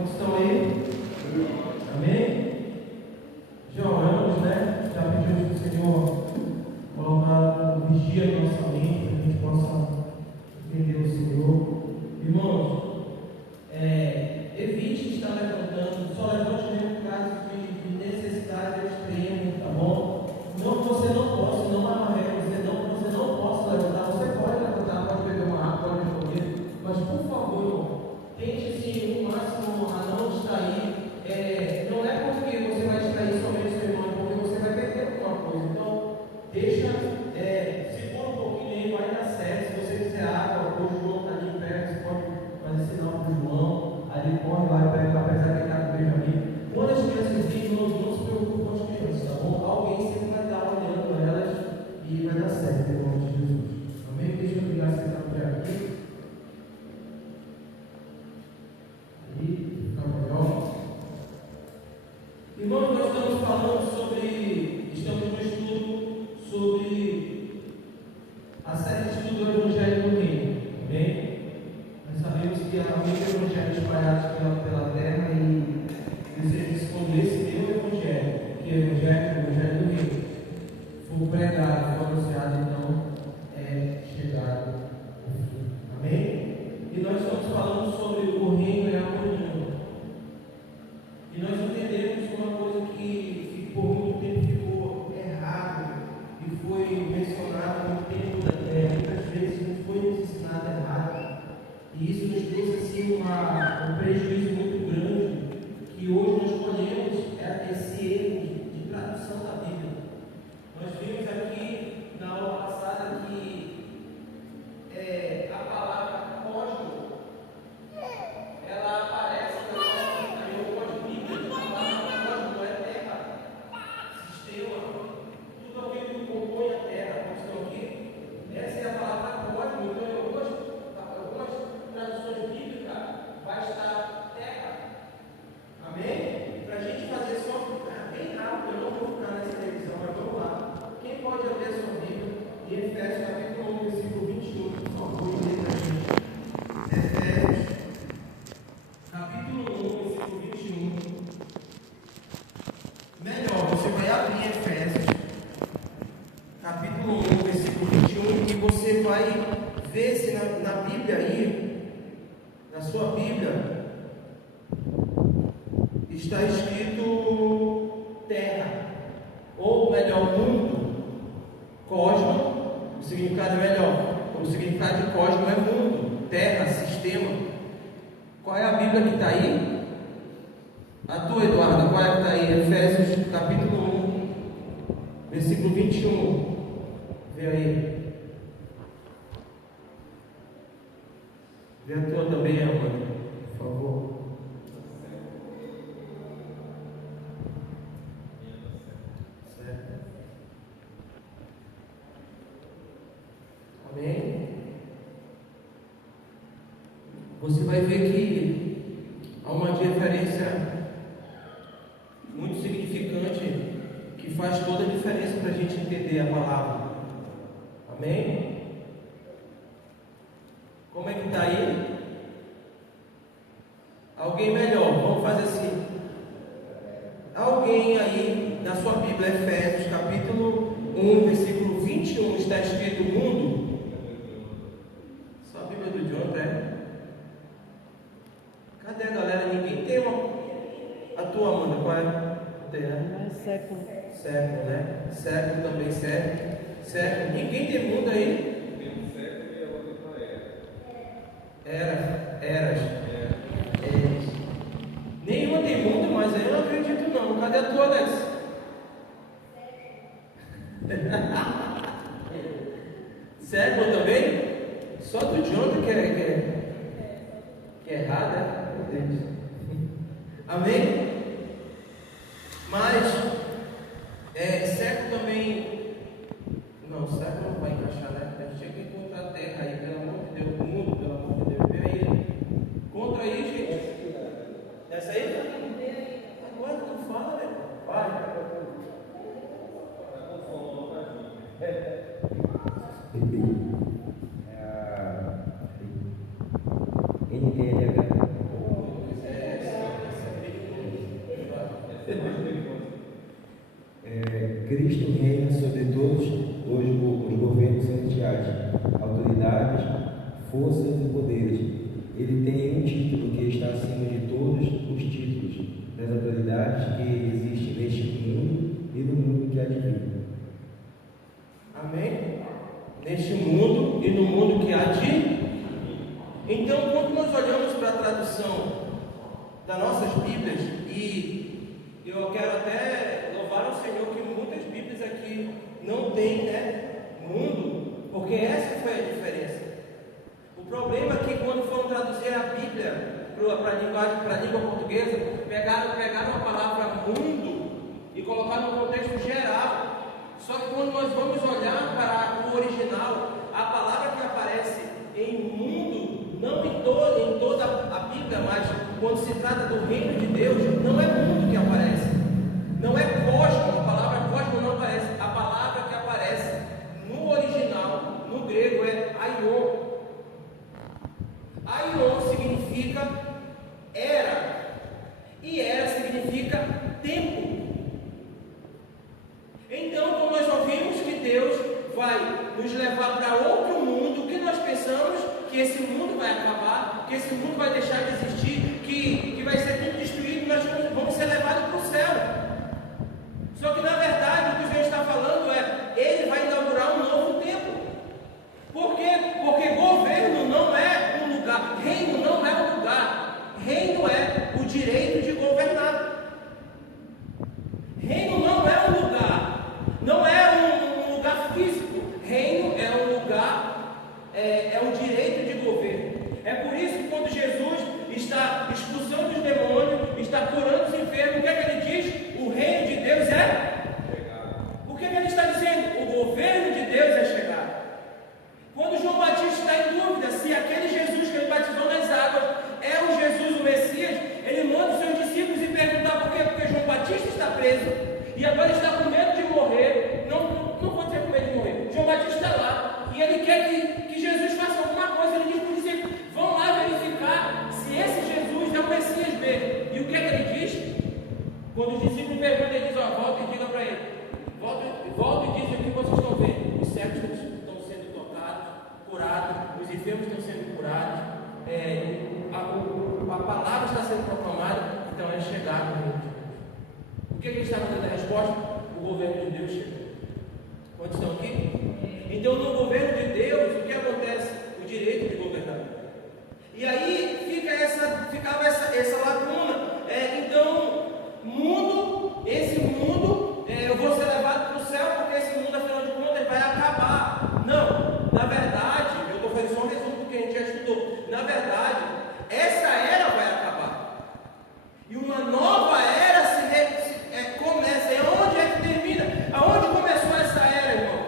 Quantos estão aí? Amém? Já oramos, né? Já pedimos para o Senhor colocar o vigia em nossa mente, para que a gente possa entender o Senhor. Irmãos, evite estar levantando, só levante mesmo caso de necessidade extrema, tá bom? Não que você não possa, não amarre você não possa levantar, você pode levantar, pode beber uma água, pode responder, mas por favor, irmão, tente assim, o máximo a não distrair. Não é porque você vai distrair somente seu irmão, é porque você vai perder alguma coisa. Então, deixa, segura um pouquinho aí, vai dar certo. Se você quiser água, o João está ali perto, você pode fazer sinal para o João, ali corre lá perto, apesar que ele está com o Benjamin. Quando as crianças dizem, não se preocupe com as crianças, tá bom? Alguém sempre vai estar olhando elas e vai dar certo, em nome de Jesus. Amém? Deixa eu ligar se está por aqui. Fica melhor. Irmãos, nós estamos falando estamos no estudo sobre a série de estudo do Evangelho do Reino. Amém? Nós sabemos que há muitos evangelhos espalhados pela terra e desejo escolher esse meu evangelho, que é o Evangelho do Reino. For pregado, for anunciado, então é chegado o fim. Amém? E nós estamos falando sobre o reino e a comunhão. E nós entendemos uma coisa que por muito tempo ficou errado e foi mencionado no tempo da terra. Muitas vezes não foi nos ensinado errado. E isso nos trouxe assim, um prejuízo muito grande, que hoje nós colhemos esse erro de tradução da Bíblia. Nós vimos aqui na aula passada que a palavra cosmos ela aparece no código bíblico. A palavra cosmos é terra, sistema, tudo aquilo que compõe a terra. Estão aqui? Essa é a palavra cosmos. Então, algumas traduções bíblicas vai estar terra. Amém? Para a gente fazer só bem rápido, eu não vou ficar nessa televisão, mas vamos lá. Quem pode abrir a sua Bíblia em Efésios capítulo 1, versículo 21, por favor, e lê para a gente. Efésios capítulo 1, versículo 21. Melhor, você vai abrir Efésios capítulo 1, versículo 21, e você vai ver se na Bíblia aí, na sua Bíblia, está escrito terra, ou melhor, mundo. Cosmo, o significado é melhor. O significado de cosmo é mundo, terra, sistema. Qual é a Bíblia que está aí? A tua, Eduardo, qual é que está aí? Efésios capítulo 1, versículo 21. Vê aí. Vê a tua também, Amanda, por favor. Amém? Você vai ver que há uma diferença muito significante que faz toda a diferença para a gente entender a palavra. Amém? Como é que está aí? Alguém melhor? Vamos fazer assim. Alguém aí na sua Bíblia, Efésios capítulo 1, versículo 21, está escrito mundo? Só a Bíblia do John, né? Cadê a galera? Ninguém tem uma. A tua, Amanda, qual é? Tem, né? Século. Século, né? Século também serve. Século. Ninguém tem mundo aí? Tem um século e a outra Eras. Nenhuma tem mundo, mas aí eu não acredito não. Cadê a tua, Alex? Século também? Só do John que é errado, né? Meu Deus. Amém? Mas século também. Não, século não vai encaixar, né? A gente tinha que encontrar a terra aí, pelo amor de Deus, o mundo, pelo amor de Deus. Vê aí. Contra aí, gente. Essa aí? Agora tu fala, né? Vai. NTLH. Cristo reina sobre todos os governos celestiais, autoridades, forças e poderes. Ele tem um título que está acima de todos os títulos das autoridades que existem neste mundo e no mundo que há de vir. Amém? Neste mundo e no mundo que há de. Então, quando nós olhamos para a tradução das nossas Bíblias, e eu quero até louvar ao Senhor que muitas Bíblias aqui não tem, mundo, porque essa foi a diferença. O problema é que quando foram traduzir a Bíblia para a língua portuguesa, pegaram a palavra mundo e colocaram no contexto geral. Só que quando nós vamos olhar para o original, a palavra que aparece em mundo, não em toda a Bíblia, mas quando se trata do reino de Deus, não é mundo que aparece, não é cosmo, a palavra cosmo não aparece, a palavra que aparece no original, no grego, é aion. Aion significa era, e era significa tempo. Então, quando nós ouvimos que Deus vai nos levar para outro mundo, que nós pensamos que esse mundo vai acabar, que esse mundo vai deixar de existir, que vai ser tudo destruído, nós vamos ser levados para o céu. Só que na verdade o que o Senhor está falando é, Ele vai inaugurar um novo tempo. Por quê? Porque governo não é um lugar, reino não é um lugar, reino é o direito de governar. Reino não é um lugar, não é um lugar físico, reino é um lugar, é o direito de governo. É por isso que quando Jesus está expulsando os demônios, está curando os enfermos, o que é que ele diz? O reino de Deus é chegado. O que é que ele está dizendo? O governo de Deus é chegado. Quando João Batista está em dúvida se aquele Jesus que ele batizou nas águas é o Jesus, o Messias, ele manda os seus discípulos e perguntar por quê? Porque João Batista está preso e agora está com medo de morrer. Não pode ter com medo de morrer. João Batista está lá e ele quer que Jesus faça alguma coisa. Ele diz para os discípulos: vão lá verificar se esse Jesus é o Messias mesmo. E o que é que ele diz? Quando os discípulos perguntam, ele diz: volta e diga para ele, volta e diz o que vocês estão vendo. Os cegos estão sendo tocados, curados, os enfermos estão sendo curados, a palavra está sendo proclamada, então é chegado o reino de Deus. O que ele está dando a resposta? O governo de Deus chegou. Quantos estão aqui? Então, no governo de Deus, o que acontece? O direito de governar. E aí ficava essa lacuna. Então, esse mundo, eu vou ser levado para o céu, porque esse mundo, afinal de contas, vai acabar. Não, na verdade, eu estou fazendo só um resumo do que a gente já estudou. Na verdade, essa era vai acabar. E uma nova era começa. E aonde é que termina? Aonde começou essa era, irmão?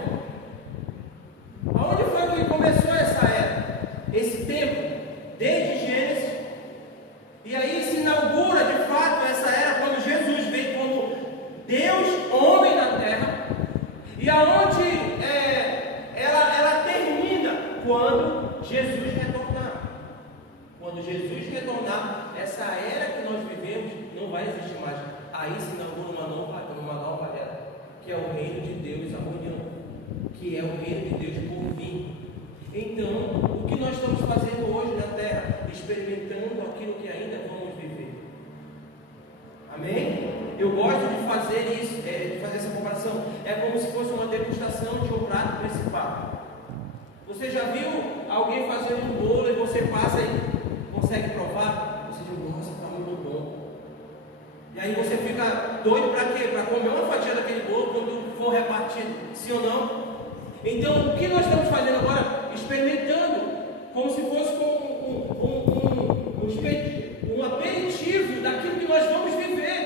Aonde foi que começou essa era? Esse tempo, desde Gênesis. E aí se inaugura de fato essa era quando Jesus vem como Deus, homem na terra. E aonde ela termina? Quando Jesus retornar. Quando Jesus retornar, essa era que nós vivemos não vai existir mais. Aí se inaugura uma nova era, que é o reino de Deus amanhã, que é o reino de Deus por vir. Então, o que nós estamos fazendo hoje na terra? Experimentando aquilo que ainda vamos viver. Amém? Eu gosto de fazer isso, de fazer essa comparação. É como se fosse uma degustação de um prato principal. Você já viu alguém fazendo um bolo e você passa e consegue provar? Você diz: nossa, está muito bom. E aí você fica doido para quê? Para comer uma fatia daquele bolo quando for repartido, sim ou não? Então, o que nós estamos fazendo agora? Experimentando, como se fosse um aperitivo daquilo que nós vamos viver.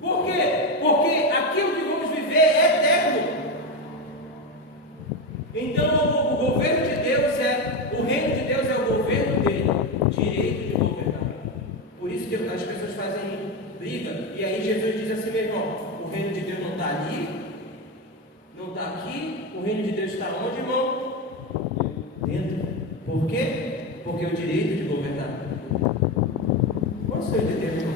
Por quê? Porque aquilo que vamos viver é eterno. Então, o governo de Deus o reino de Deus é o governo dele, o direito de governar. Por isso que as pessoas fazem briga, e aí Jesus diz assim: meu irmão, o reino de Deus não está ali, não está aqui, o reino de Deus está onde, irmão? Dentro. Por quê? Porque é o direito de governar. Quantos estão entendendo, irmão?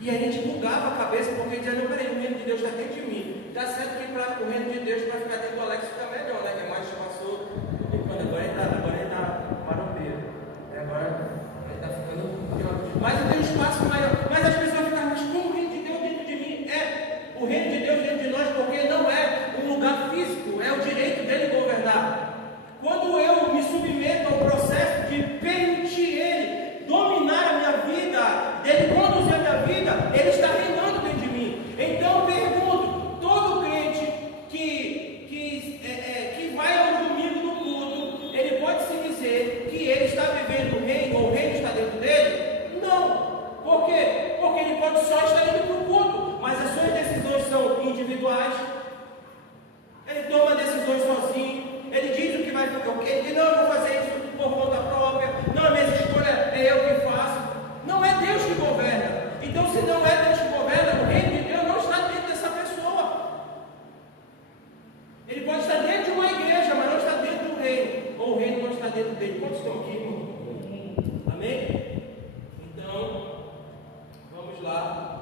E E a gente bugava a cabeça porque dizia, não, peraí, o reino de Deus está dentro de mim. Está certo que para o reino de Deus, para ficar dentro do Alex, fica melhor, né? Que é mais espaçoso. E quando agora ele está marombeiro. Agora ele está ficando pior. Mas eu tenho um espaço maior. Mas as pessoas ficam, mas como o reino de Deus dentro de mim? É o reino de Deus dentro de nós, porque não é um lugar físico, é o direito dele governar. Quando eu me submeto ao processo de permitir ele dominar a minha vida, dele conduzir a minha vida, ele está reinando dentro de mim. Então eu pergunto, todo crente que vai ao domingo no culto, ele pode se dizer que ele está vivendo o reino, ou o reino está dentro dele? Não. Por quê? Porque ele pode só estar indo para o culto, mas as suas decisões são individuais. Ele toma decisões sozinho. Ele diz o que vai fazer, ele diz, não, eu vou fazer isso por conta própria, não, a minha escolha é eu que faço. Não é Deus que governa. Então, se não é Deus que governa, o reino de Deus não está dentro dessa pessoa. Ele pode estar dentro de uma igreja, mas não está dentro do reino, ou o reino não está dentro dele. Quantos estão aqui, irmão? Amém? Então, vamos lá.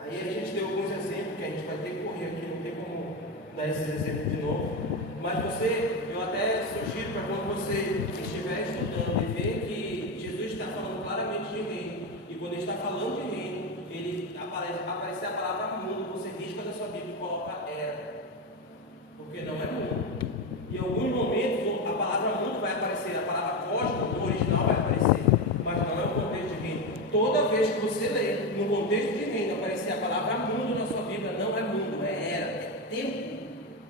Aí a gente deu alguns exemplos que a gente vai ter que correr aqui, não tem como dar esses exemplos de novo. Mas eu até sugiro para quando você estiver estudando e ver que Jesus está falando claramente de reino. E quando ele está falando de reino, ele aparece a palavra mundo, você risca da sua Bíblia e coloca era. Porque não é mundo. Em alguns momentos a palavra mundo vai aparecer, a palavra cosmos no original vai aparecer, mas não é o contexto de reino. Toda vez que você lê no contexto de reino aparecer a palavra mundo na sua Bíblia, não é mundo, é era, é tempo.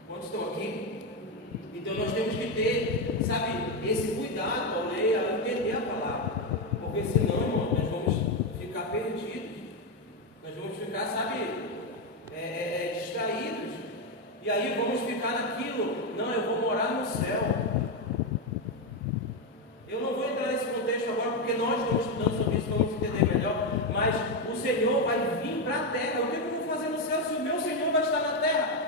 Quantos estão aqui? Então nós temos que ter, sabe, esse cuidado ao ler, ao entender a palavra, porque senão, irmão, nós vamos ficar perdidos, nós vamos ficar, sabe, distraídos, e aí vamos ficar naquilo, não, eu vou morar no céu. Eu não vou entrar nesse contexto agora porque nós estamos estudando sobre isso, vamos entender melhor, mas o Senhor vai vir para a terra. O que eu vou fazer no céu se o meu Senhor vai estar na terra?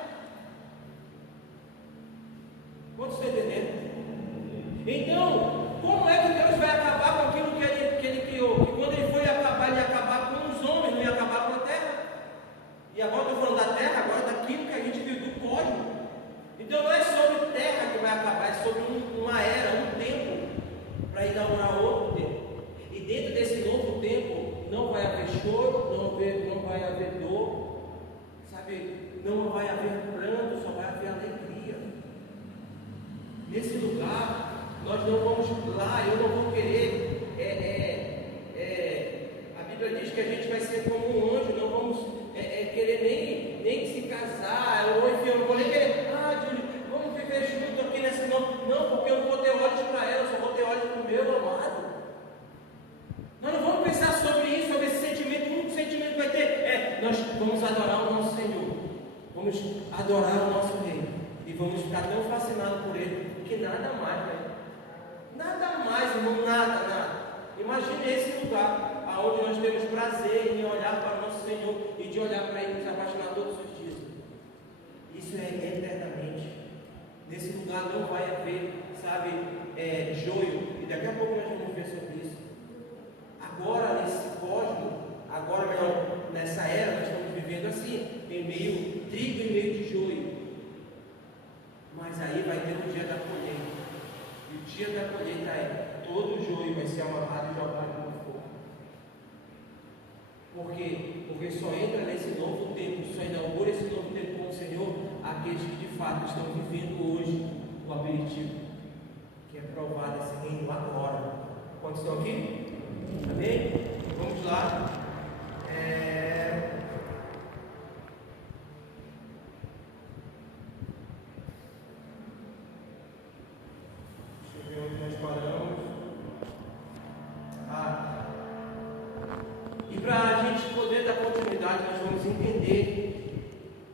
Quantos estão entendendo? Então, como é que Deus vai acabar com aquilo que ele criou? Que quando ele foi acabar, ele ia acabar com os homens, não ia acabar com a terra. E agora estou falando da terra, agora daquilo que a gente viu do cosmos. Então não é sobre terra que vai acabar, é sobre uma era, um tempo, para inaugurar outro tempo. E dentro desse novo tempo não vai haver choro, não vai haver dor, sabe? Não vai haver pranto, só vai haver alegria. Nesse lugar, nós não vamos lá, eu não vou querer. A Bíblia diz que a gente vai ser como um anjo, não vamos querer nem se casar, ou enfim, eu não vou nem querer, Júlio, vamos viver junto aqui nesse não, porque eu não vou ter olhos para ela, só vou ter olhos para o meu amado. Nós não vamos pensar sobre isso, sobre esse sentimento. O único sentimento que vai ter nós vamos adorar o nosso Senhor, vamos adorar o nosso Rei, e vamos ficar tão fascinados por Ele, que nada mais, velho. Nada mais, irmão, nada. Imagine esse lugar, onde nós temos prazer em olhar para o nosso Senhor, e de olhar para Ele e nos apaixonar todos os dias. Isso é eternamente. Nesse lugar não vai haver, sabe, joio, e daqui a pouco nós vamos ver sobre isso. Agora, nesse cosmos, nessa era, nós estamos vivendo assim, em meio trigo e meio de joio. Mas aí vai ter o dia da colheita. E o dia da colheita todo o joio vai ser amarrado e jogado no fogo. Por quê? Porque só entra nesse novo tempo, só inaugura esse novo tempo com o Senhor aqueles que de fato estão vivendo hoje o aperitivo, que é provar desse reino agora. Quantos estão aqui? Amém? Vamos lá. Deixa eu ver onde nós paramos. E para a gente poder dar continuidade, nós vamos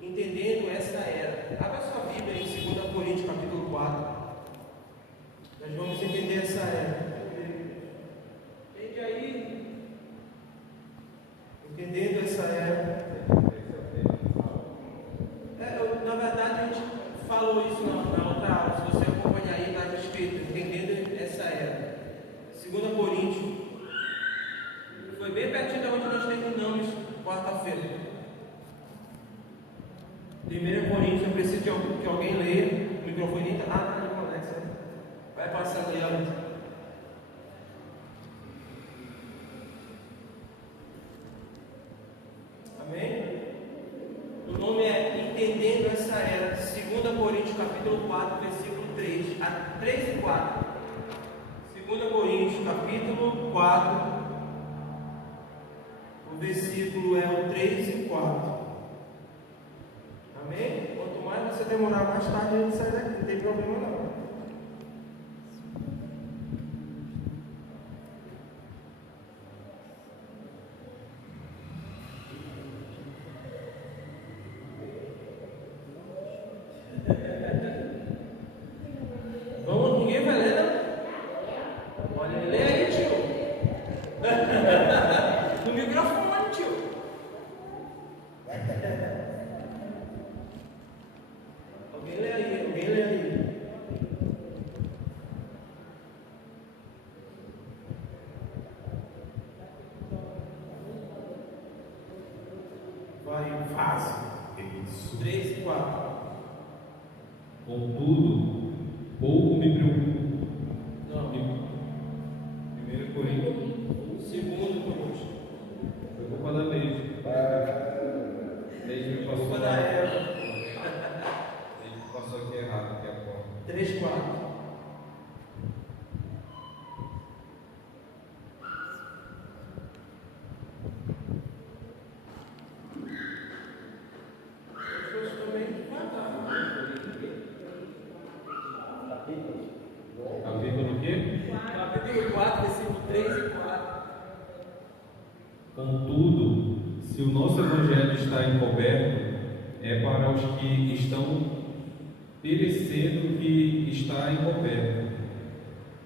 entendendo essa era. Abra sua Bíblia em 2 Coríntios capítulo 4. Nós vamos entender essa era. Entende aí? Entendendo essa era. Na verdade, a gente falou isso na outra aula. Se você acompanhar aí, respeito, entendendo essa era. 2 Coríntios, foi bem pertinho de onde nós terminamos quarta-feira. 1 Coríntios, eu preciso que alguém leia. O microfone nem está nada no Alexa. Vai passar ali, Alexa. Amém? O nome é Entendendo essa Era. 2 Coríntios, capítulo 4, versículo 3 e 4. 2 Coríntios, capítulo 4, o versículo é o 3 e 4. Amém? Quanto mais você demorar, mais tarde a gente sai daqui, não tem problema não. Vamos, ninguém vai ler, não? Olha, lê aí, tio. No microfone, tio. Alguém lê aí. Vai, fácil. Isso. 3 e 4. Contudo, pouco me preocupo. Não. 1 Coríntios. 2 Coríntios. Foi culpa da Leide. Leide me passou. Culpa da Eva. Leide passou aqui errado, aqui a porta. 3, 4. Capítulo o quê? Capítulo 4, versículo 3 e 4. Contudo, se o nosso evangelho está encoberto, é para os que estão perecendo que está encoberto.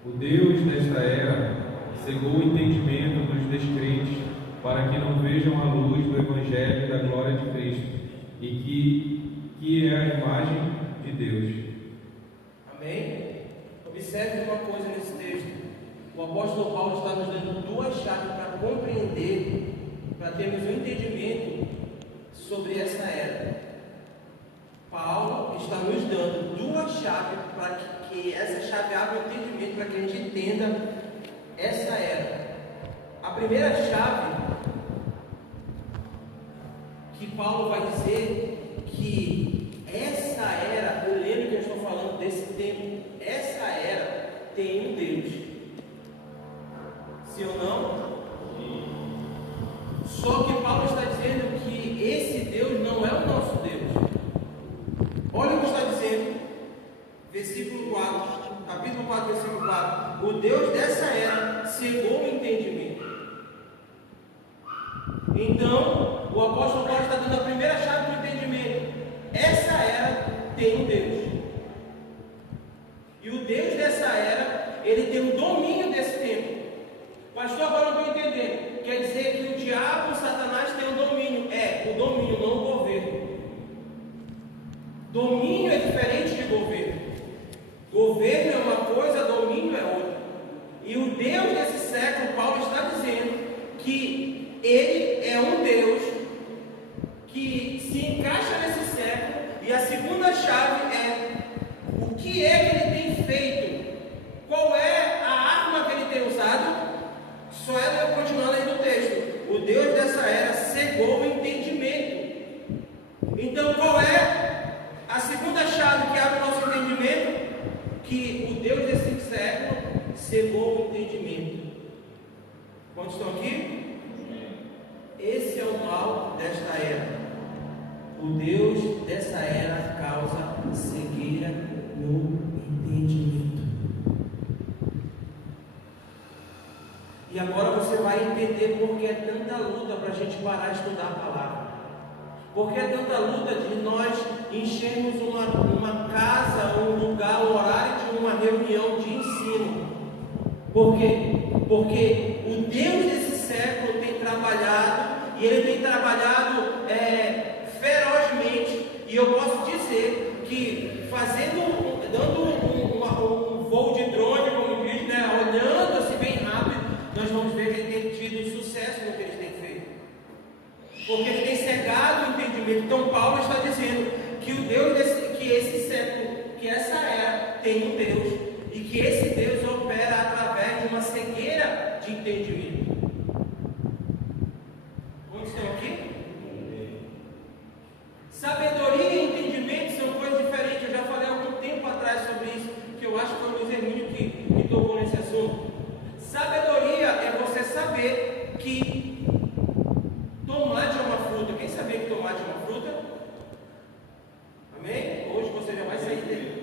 O Deus desta era cegou o entendimento dos descrentes, para que não vejam a luz do evangelho da glória de Cristo, e que é a imagem de Deus. Amém? Observe uma coisa nesse texto. O apóstolo Paulo está nos dando duas chaves para compreender, para termos um entendimento sobre essa era. Paulo está nos dando duas chaves para que essa chave abra o entendimento, para que a gente entenda essa era. A primeira chave que Paulo vai dizer que essa era, eu lembro que eu estou falando desse tempo, essa era tem um Deus. Sim ou não? Só que Paulo está dizendo que esse Deus não é o nosso Deus. Olha o que está dizendo, versículo 4, capítulo 4, versículo 4. O Deus dessa era cegou o entendimento. Então, o apóstolo Paulo está dando a primeira chave do entendimento. Essa era tem um Deus. E o Deus dessa era, ele tem o domínio desse tempo. Pastor, agora eu estou entendendo. Quer dizer que o diabo, o Satanás, tem um domínio. É, o domínio, não o governo. Domínio é diferente de governo. Governo é uma coisa, domínio é outra. E o Deus desse século, Paulo está dizendo que ele é um Deus que se encaixa nesse século. E a segunda chave é o que é que ele tem feito, qual é a arma que ele tem usado. Só é eu continuar lendo o texto. O Deus dessa era cegou o entendimento. Então qual é a segunda chave que abre o nosso entendimento? Que o Deus desse século cegou o entendimento. Quantos estão aqui? Esse é o mal desta era. O Deus dessa era causa cegueira no entendimento. E agora você vai entender por que é tanta luta para a gente parar de estudar a palavra. Por que é tanta luta de nós enchermos uma casa, um lugar, um horário de uma reunião de ensino. Por quê? Porque o Deus desse século tem trabalhado, e ele tem trabalhado ferozmente, e eu posso dizer que dando um voo de entendimento. Então Paulo está dizendo que o Deus que esse século, que essa era, tem um Deus, e que esse Deus opera através de uma cegueira de entendimento. Quantos estão aqui? Sabedoria e entendimento são coisas diferentes. Eu já falei há algum tempo atrás sobre isso, que eu acho que foi o Luiz Hermínio que tocou nesse assunto. Sabedoria é você saber que tomate é uma fruta. Quem sabia que tomate é uma fruta? Amém? Hoje você já vai sair dele.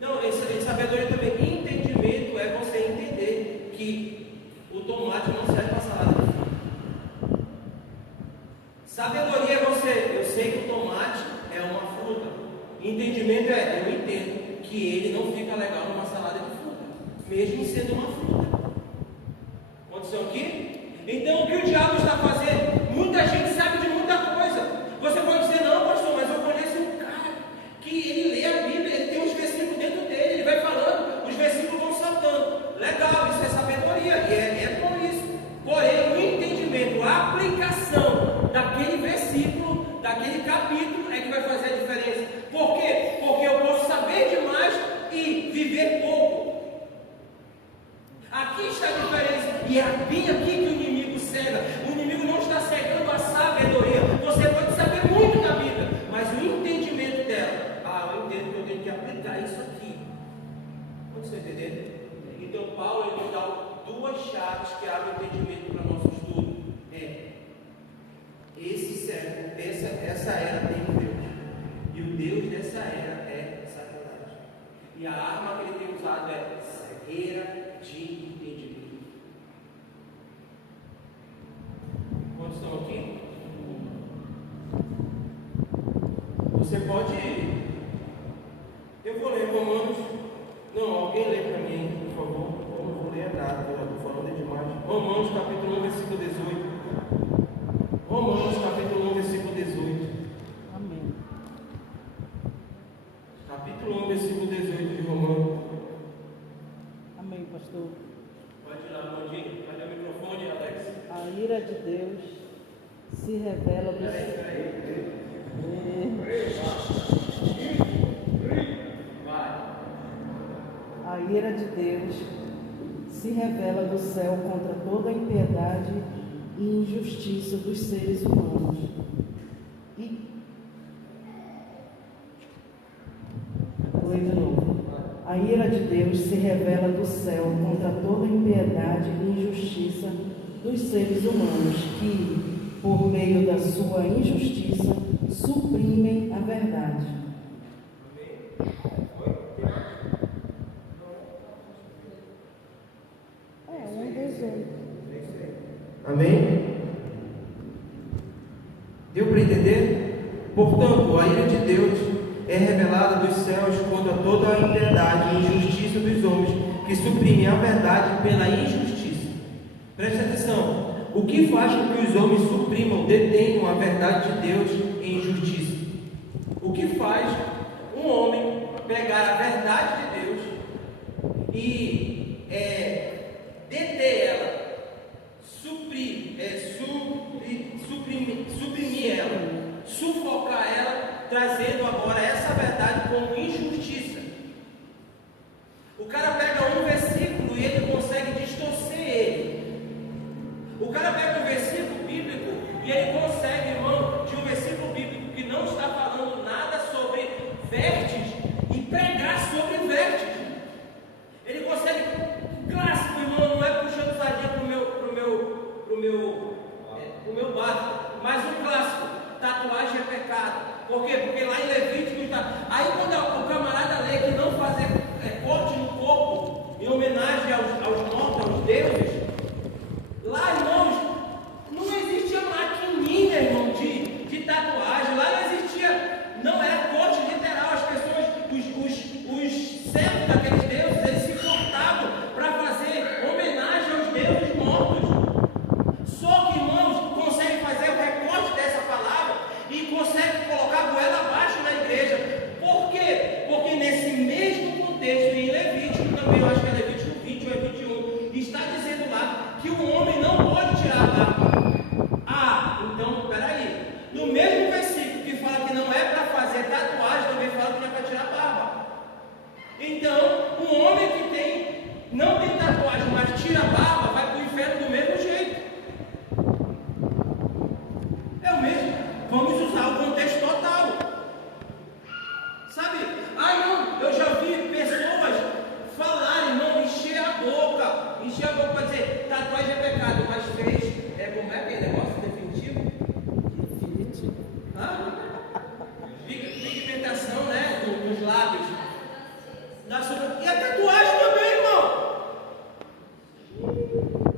Não, sabedoria também. Entendimento é você entender que o tomate não serve para salada de fruta. Sabedoria é você, eu sei que o tomate é uma fruta. Entendimento é, eu entendo que ele não fica legal numa salada de fruta, mesmo sendo uma fruta. Quantos estão aqui? Então o que o diabo está fazendo? Muita gente sabe de muita coisa. Você pode dizer, não, pastor, mas eu conheço um cara que ele lê a Bíblia, ele tem uns versículos dentro dele, ele vai falando, os versículos vão saltando. Legal, isso é sabedoria, e é por isso. Porém, o entendimento, a aplicação daquele versículo, daquele capítulo, é que vai fazer a diferença. Por quê? Porque eu posso saber demais e viver pouco. Aqui está a diferença, e é bem aqui que o inimigo cega. O inimigo não está cegando a sabedoria. Você pode saber muito da Bíblia, mas o entendimento dela, eu entendo que eu tenho que aplicar isso aqui. Você está entendendo? Então Paulo ele dá duas chaves que abrem o entendimento para o nosso estudo. Esse século, essa era tem um Deus, e o Deus dessa era é Satanás, e a arma que ele tem usado é cegueira de entendimento. Quantos estão aqui? Você pode, eu vou ler Romanos, não, alguém lê para mim, por favor. Eu não vou ler nada, estou falando demais. Romanos capítulo 1, versículo 18. Romanos capítulo 1, versículo 18. Amém. Capítulo 1, versículo 18 de Romanos. Amém, pastor. Pode tirar a mãozinha, vai dar o microfone, Alex. A ira de Deus se revela do A ira de Deus se revela do céu contra toda a impiedade e injustiça dos seres humanos. Vou ler de novo. A ira de Deus se revela do céu contra toda a impiedade e injustiça dos seres humanos que, por meio da sua injustiça, suprimem a verdade. Amém? Deu para entender? Portanto, a ira de Deus é revelada dos céus contra toda a impiedade e injustiça dos homens que suprimem a verdade pela injustiça. Preste atenção. O que faz com que os homens suprimam, detenham a verdade de Deus em injustiça? O que faz um homem pegar a verdade de Deus e deter ela, suprimir ela, sufocar ela, trazendo agora essa verdade como injustiça? O cara pega um versículo e ele consegue distorcer ele. O cara pega um versículo bíblico e ele consegue, irmão, de um versículo bíblico que não está falando nada sobre vestes e pregar sobre vestes. Ele consegue, clássico, irmão, não é puxando sardinha pro meu barco, mas um clássico, tatuagem é pecado. Por quê? Porque lá em Levítico está. Aí quando o camarada lê que não fazer corte no corpo em homenagem aos mortos, aos deuses, lá, irmãos, não existia maquininha, irmão, de tatuagem. Lá não existia, não era corte literal. As pessoas, os servos daqueles deuses, eles se cortavam para fazer homenagem aos deuses mortos. Só que, irmãos, consegue fazer o recorte dessa palavra e consegue colocar a goela abaixo na igreja. Por quê? Porque nesse mesmo contexto, em Levítico também, eu acho que é Levítico 20 ou é 21, está dizendo lá que o homem não pode tirar a barba. Então, peraí, fazer tatuagem também fala que não é para tirar a barba. Então, um homem que não tem tatuagem, mas tira a barba, vai para o inferno do mesmo jeito. É o mesmo. Vamos usar o contexto total. Sabe? Não, eu já vi pessoas falarem, não, encher a boca para dizer, tatuagem é pecado, mas fez, como é que é negócio definitivo? Pigmentação, né, dos lábios. E a tatuagem também, irmão.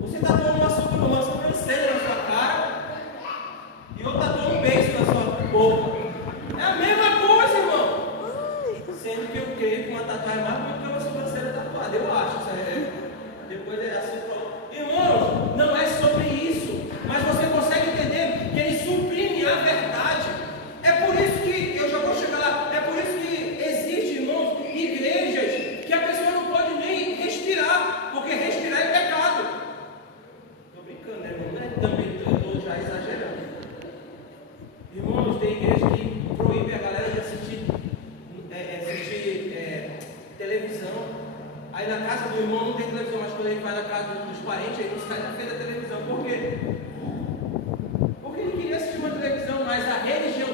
Você tatuou uma sobrancelha na sua cara e eu tatuou um beijo na sua boca. É a mesma coisa, irmão. Sendo que eu creio que uma tatuagem é mais bonita que uma sobrancelha tatuada. Eu acho, isso é. Depois é assim. Irmãos, não é sobre isso. Mas você consegue entender que ele suprime a verdade. É por isso que, eu já vou chegar lá, é por isso que existe, irmãos, igrejas que a pessoa não pode nem respirar, porque respirar é pecado. Estou brincando, né, irmão? Não é também, estou já exagerando. Irmãos, tem igreja que proíbe a galera de assistir televisão. Aí na casa do irmão não tem televisão, mas quando ele vai na casa dos parentes, aí não sai na frente da televisão. Por quê? Porque ele queria assistir uma televisão, mas a religião.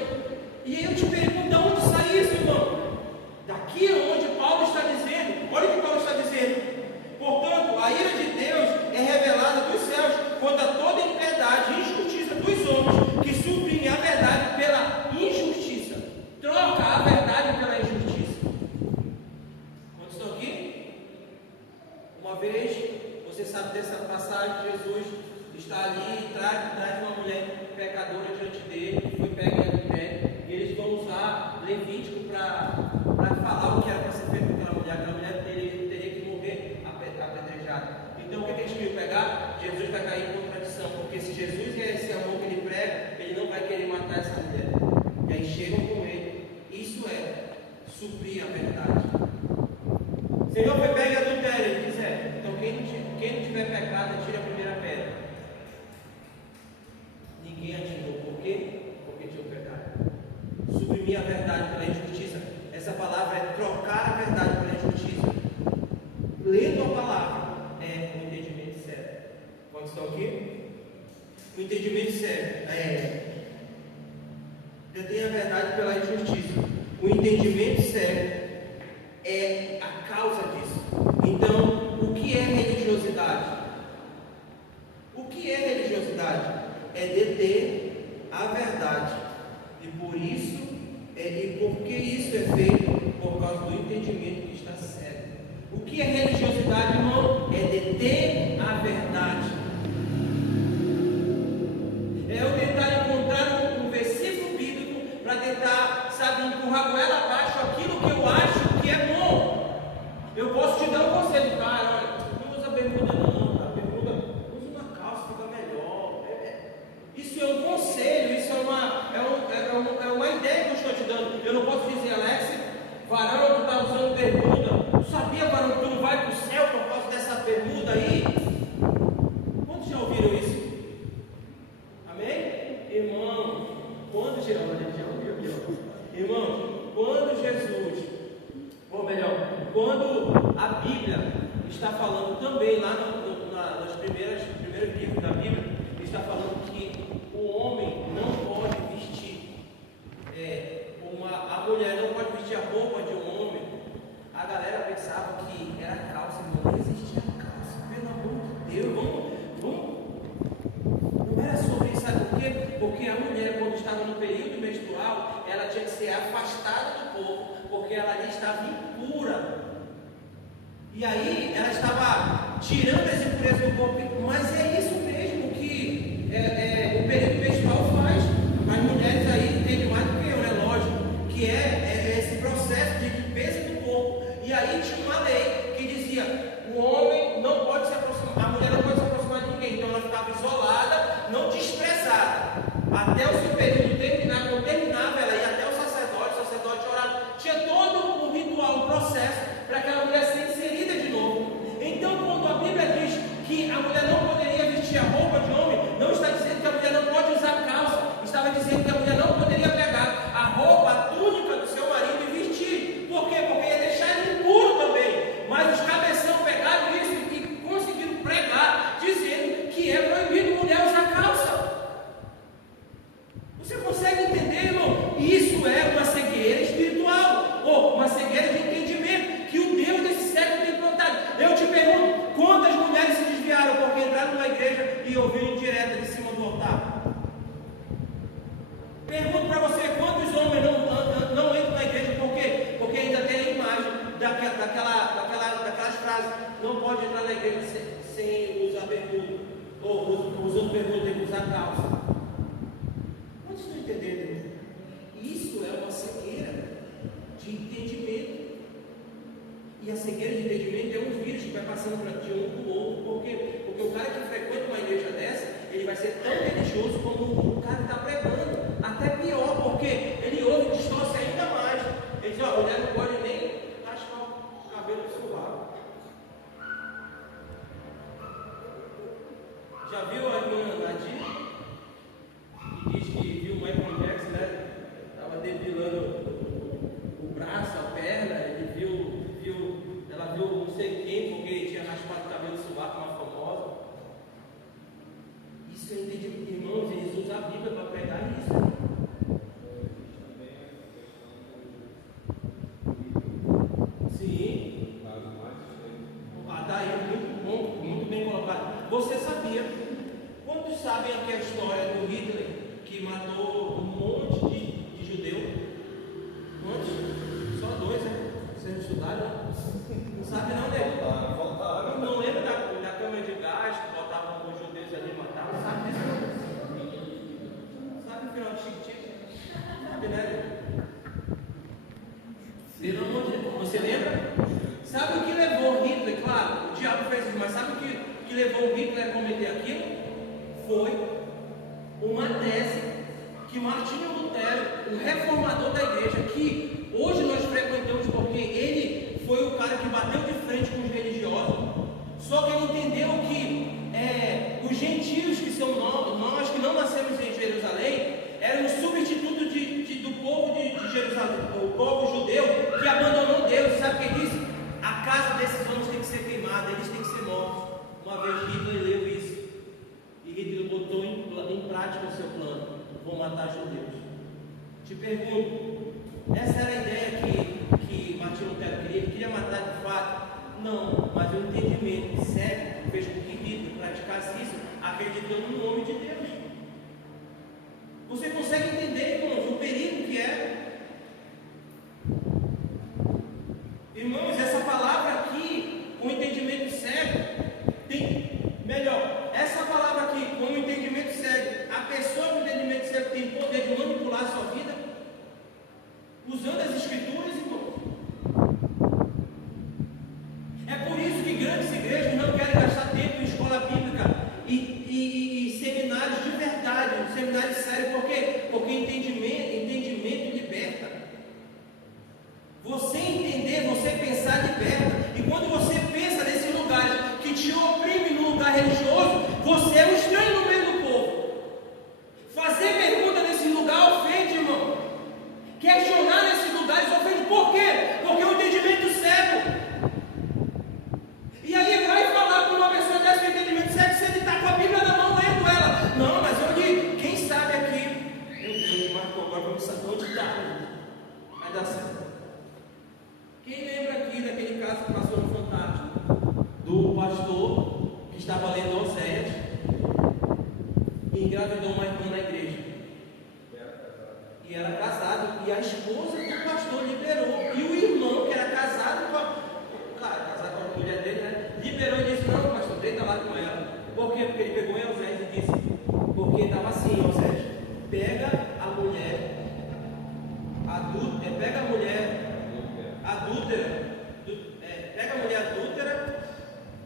E aí eu te pergunto, de onde sai isso, irmão? Daqui onde Paulo está dizendo, olha o que Paulo está dizendo. Portanto, a ira de Deus é revelada dos céus contra toda impiedade e injustiça dos homens que suprimem a verdade pela injustiça. Troca a verdade pela injustiça. Quantos estão aqui? Uma vez, você sabe dessa passagem, Jesus está ali e traz uma mulher pecadora diante dele, foi pega em adultério, e eles vão usar Levítico para falar o que era para ser feito com aquela mulher teria que morrer apedrejada. Então o que a gente viu pegar? Jesus vai cair em contradição, porque se Jesus é esse amor que ele prega, ele não vai querer matar essa mulher. E aí chegam com ele. Isso é suprir a verdade. Senhor, foi pega em adultério, ele diz, então quem não tiver pecado, tira a primeira pedra. Ninguém atirou. Por quê? Porque tinha o pecado. Suprimir a verdade pela injustiça. Essa palavra é trocar a verdade pela injustiça. Lendo a palavra é o entendimento certo. Quantos estão aqui? O entendimento certo eu tenho a verdade pela injustiça. O entendimento certo é a causa disso. Então, o que é religiosidade? O que é religiosidade? É deter a verdade. E por isso, e porque isso é feito? Por causa do entendimento que está certo. O que é religiosidade, irmão? É deter a verdade. É eu tentar encontrar um versículo bíblico para tentar, empurrar com ela abaixo aquilo que eu acho que é bom. Eu posso te dar um conselho, cara, olha, não usa bermuda não, tá? Bermuda, usa uma calça, fica melhor. Isso é um conselho, isso é uma ideia que eu estou te dando. Eu não posso dizer, Alex, varão, tu está usando bermuda. Tu sabia, varão, que tu não vai para o céu por causa dessa bermuda aí? Quantos já ouviram isso? Amém? Irmão, quando Jesus, quando a Bíblia está falando também lá nos primeiros livros da Bíblia, está falando que o homem não pode vestir, a mulher não pode vestir a roupa de um homem. A galera pensava que era calça, não existia calça, pelo amor de Deus, não era sobre isso, sabe por quê? Porque a mulher, quando estava no período menstrual, ela tinha que ser afastada do corpo, porque ela ali estava impura. E aí ela estava tirando as impurezas do corpo. Mas é isso mesmo que o período menstrual faz. As mulheres aí entendem mais do que eu, né? Lógico, que é esse processo de limpeza do corpo. E aí tinha uma lei que dizia: o homem não pode se aproximar, a mulher não pode se aproximar de ninguém. Então ela ficava isolada, não desprezada, até o seu período terminar. Quando terminava, ela ia até o sacerdote orava. Tinha todo um ritual, um processo para aquela mulher ser inserida de novo. Então, quando a Bíblia diz que a mulher não poderia vestir a roupa de homem, não está dizendo que a mulher não pode usar calça, estava dizendo que a mulher não poderia pegar a roupa, a túnica não pode entrar na igreja sem usar bermuda, ou usando bermuda tem que usar calça. Quantos estão entendendo? Isso é uma cegueira de entendimento. E a cegueira de entendimento é um vírus que vai passando de um para o outro. Por quê? Porque o cara que frequenta uma igreja dessa, ele vai ser tão religioso como o cara que está pregando. Até pior, porque ele ouve e distorce ainda mais. Ele diz, ó, a mulher não pode nem raspar o cabelo do sovaco. Já viu a irmã Nadir? Que diz que viu o Michael Jackson, né? Estava depilando o braço, a perna, ela viu não sei quem, porque ele tinha raspado o cabelo do sovaco, uma famosa. Isso eu entendi, irmãos, eles usam a Bíblia para pregar isso. Sim. Daí, muito bom, muito bem colocado. Você sabia? Quantos sabem aqui a história do Hitler, que matou um monte de judeu? Quantos? Só 2, né? Vocês estudaram? Não sabe não, né? Não lembra da câmara de gás que botavam os judeus ali e matavam? Sabe disso não? Sabe o final do Chiquitito? Sabe, né? Pelo amor de Deus, você lembra? Sabe o que levou Hitler? Claro, o diabo fez isso, mas sabe o que levou Hitler a cometer aquilo? Foi uma tese que Martinho Lutero, o reformador da igreja, que hoje nós frequentamos porque ele foi o cara que bateu de frente com os religiosos, só que ele entendeu que os gentios, que são nós que não nascemos em Jerusalém, eram o substituto do povo de Jerusalém, o povo judeu que abandonou Deus. Sabe o que disse? A casa desses homens tem que ser queimada, eles têm que ser mortos. Uma vez Hitler leu isso, e Hitler botou em prática o seu plano: vou matar judeus. Te pergunto, essa era a ideia que Martinho Lutero queria? Ele queria matar de fato? Não, mas o entendimento cego fez com que Hitler praticasse isso, acreditando no nome de Deus. Você consegue entender, irmãos, o perigo que é? Irmãos, essa palavra aqui, com entendimento cego, essa palavra aqui, com entendimento cego, a pessoa com entendimento cego tem poder de manipular a sua vida, usando as escrituras, irmãos. É por isso que grandes igrejas não querem gastar tempo em escola bíblica e seminários de verdade, seminários sérios. Por quê? Porque entendimento liberta. Você entender, você pensar liberta. E quando você pensa nesses lugares que te oprime no lugar religioso, você é um estranho no meio do povo. Fazer pergunta nesse lugar ofende, irmão. Questionar nesses lugares ofende. Por quê? Porque é um entendimento cego. E aí vai falar para uma pessoa dessa com entendimento cego, se ele está com a Bíblia na mão, lendo ela. Não, mas eu li. Quem sabe aqui? Meu Deus, Marco, agora vamos saber onde está. Vai dar certo. Quem lembra aqui daquele caso que passou no Fantástico? Do pastor que estava lendo Oséias e engravidou uma irmã na igreja. E era casado. E a esposa do pastor liberou. E o irmão, que era casado com a mulher dele, né? Liberou e disse: não, pastor, deita lá com ela. Por quê? Porque ele pegou em Oséias e disse: porque estava assim, Oséias, pega a mulher adúltera, pega a mulher adúltera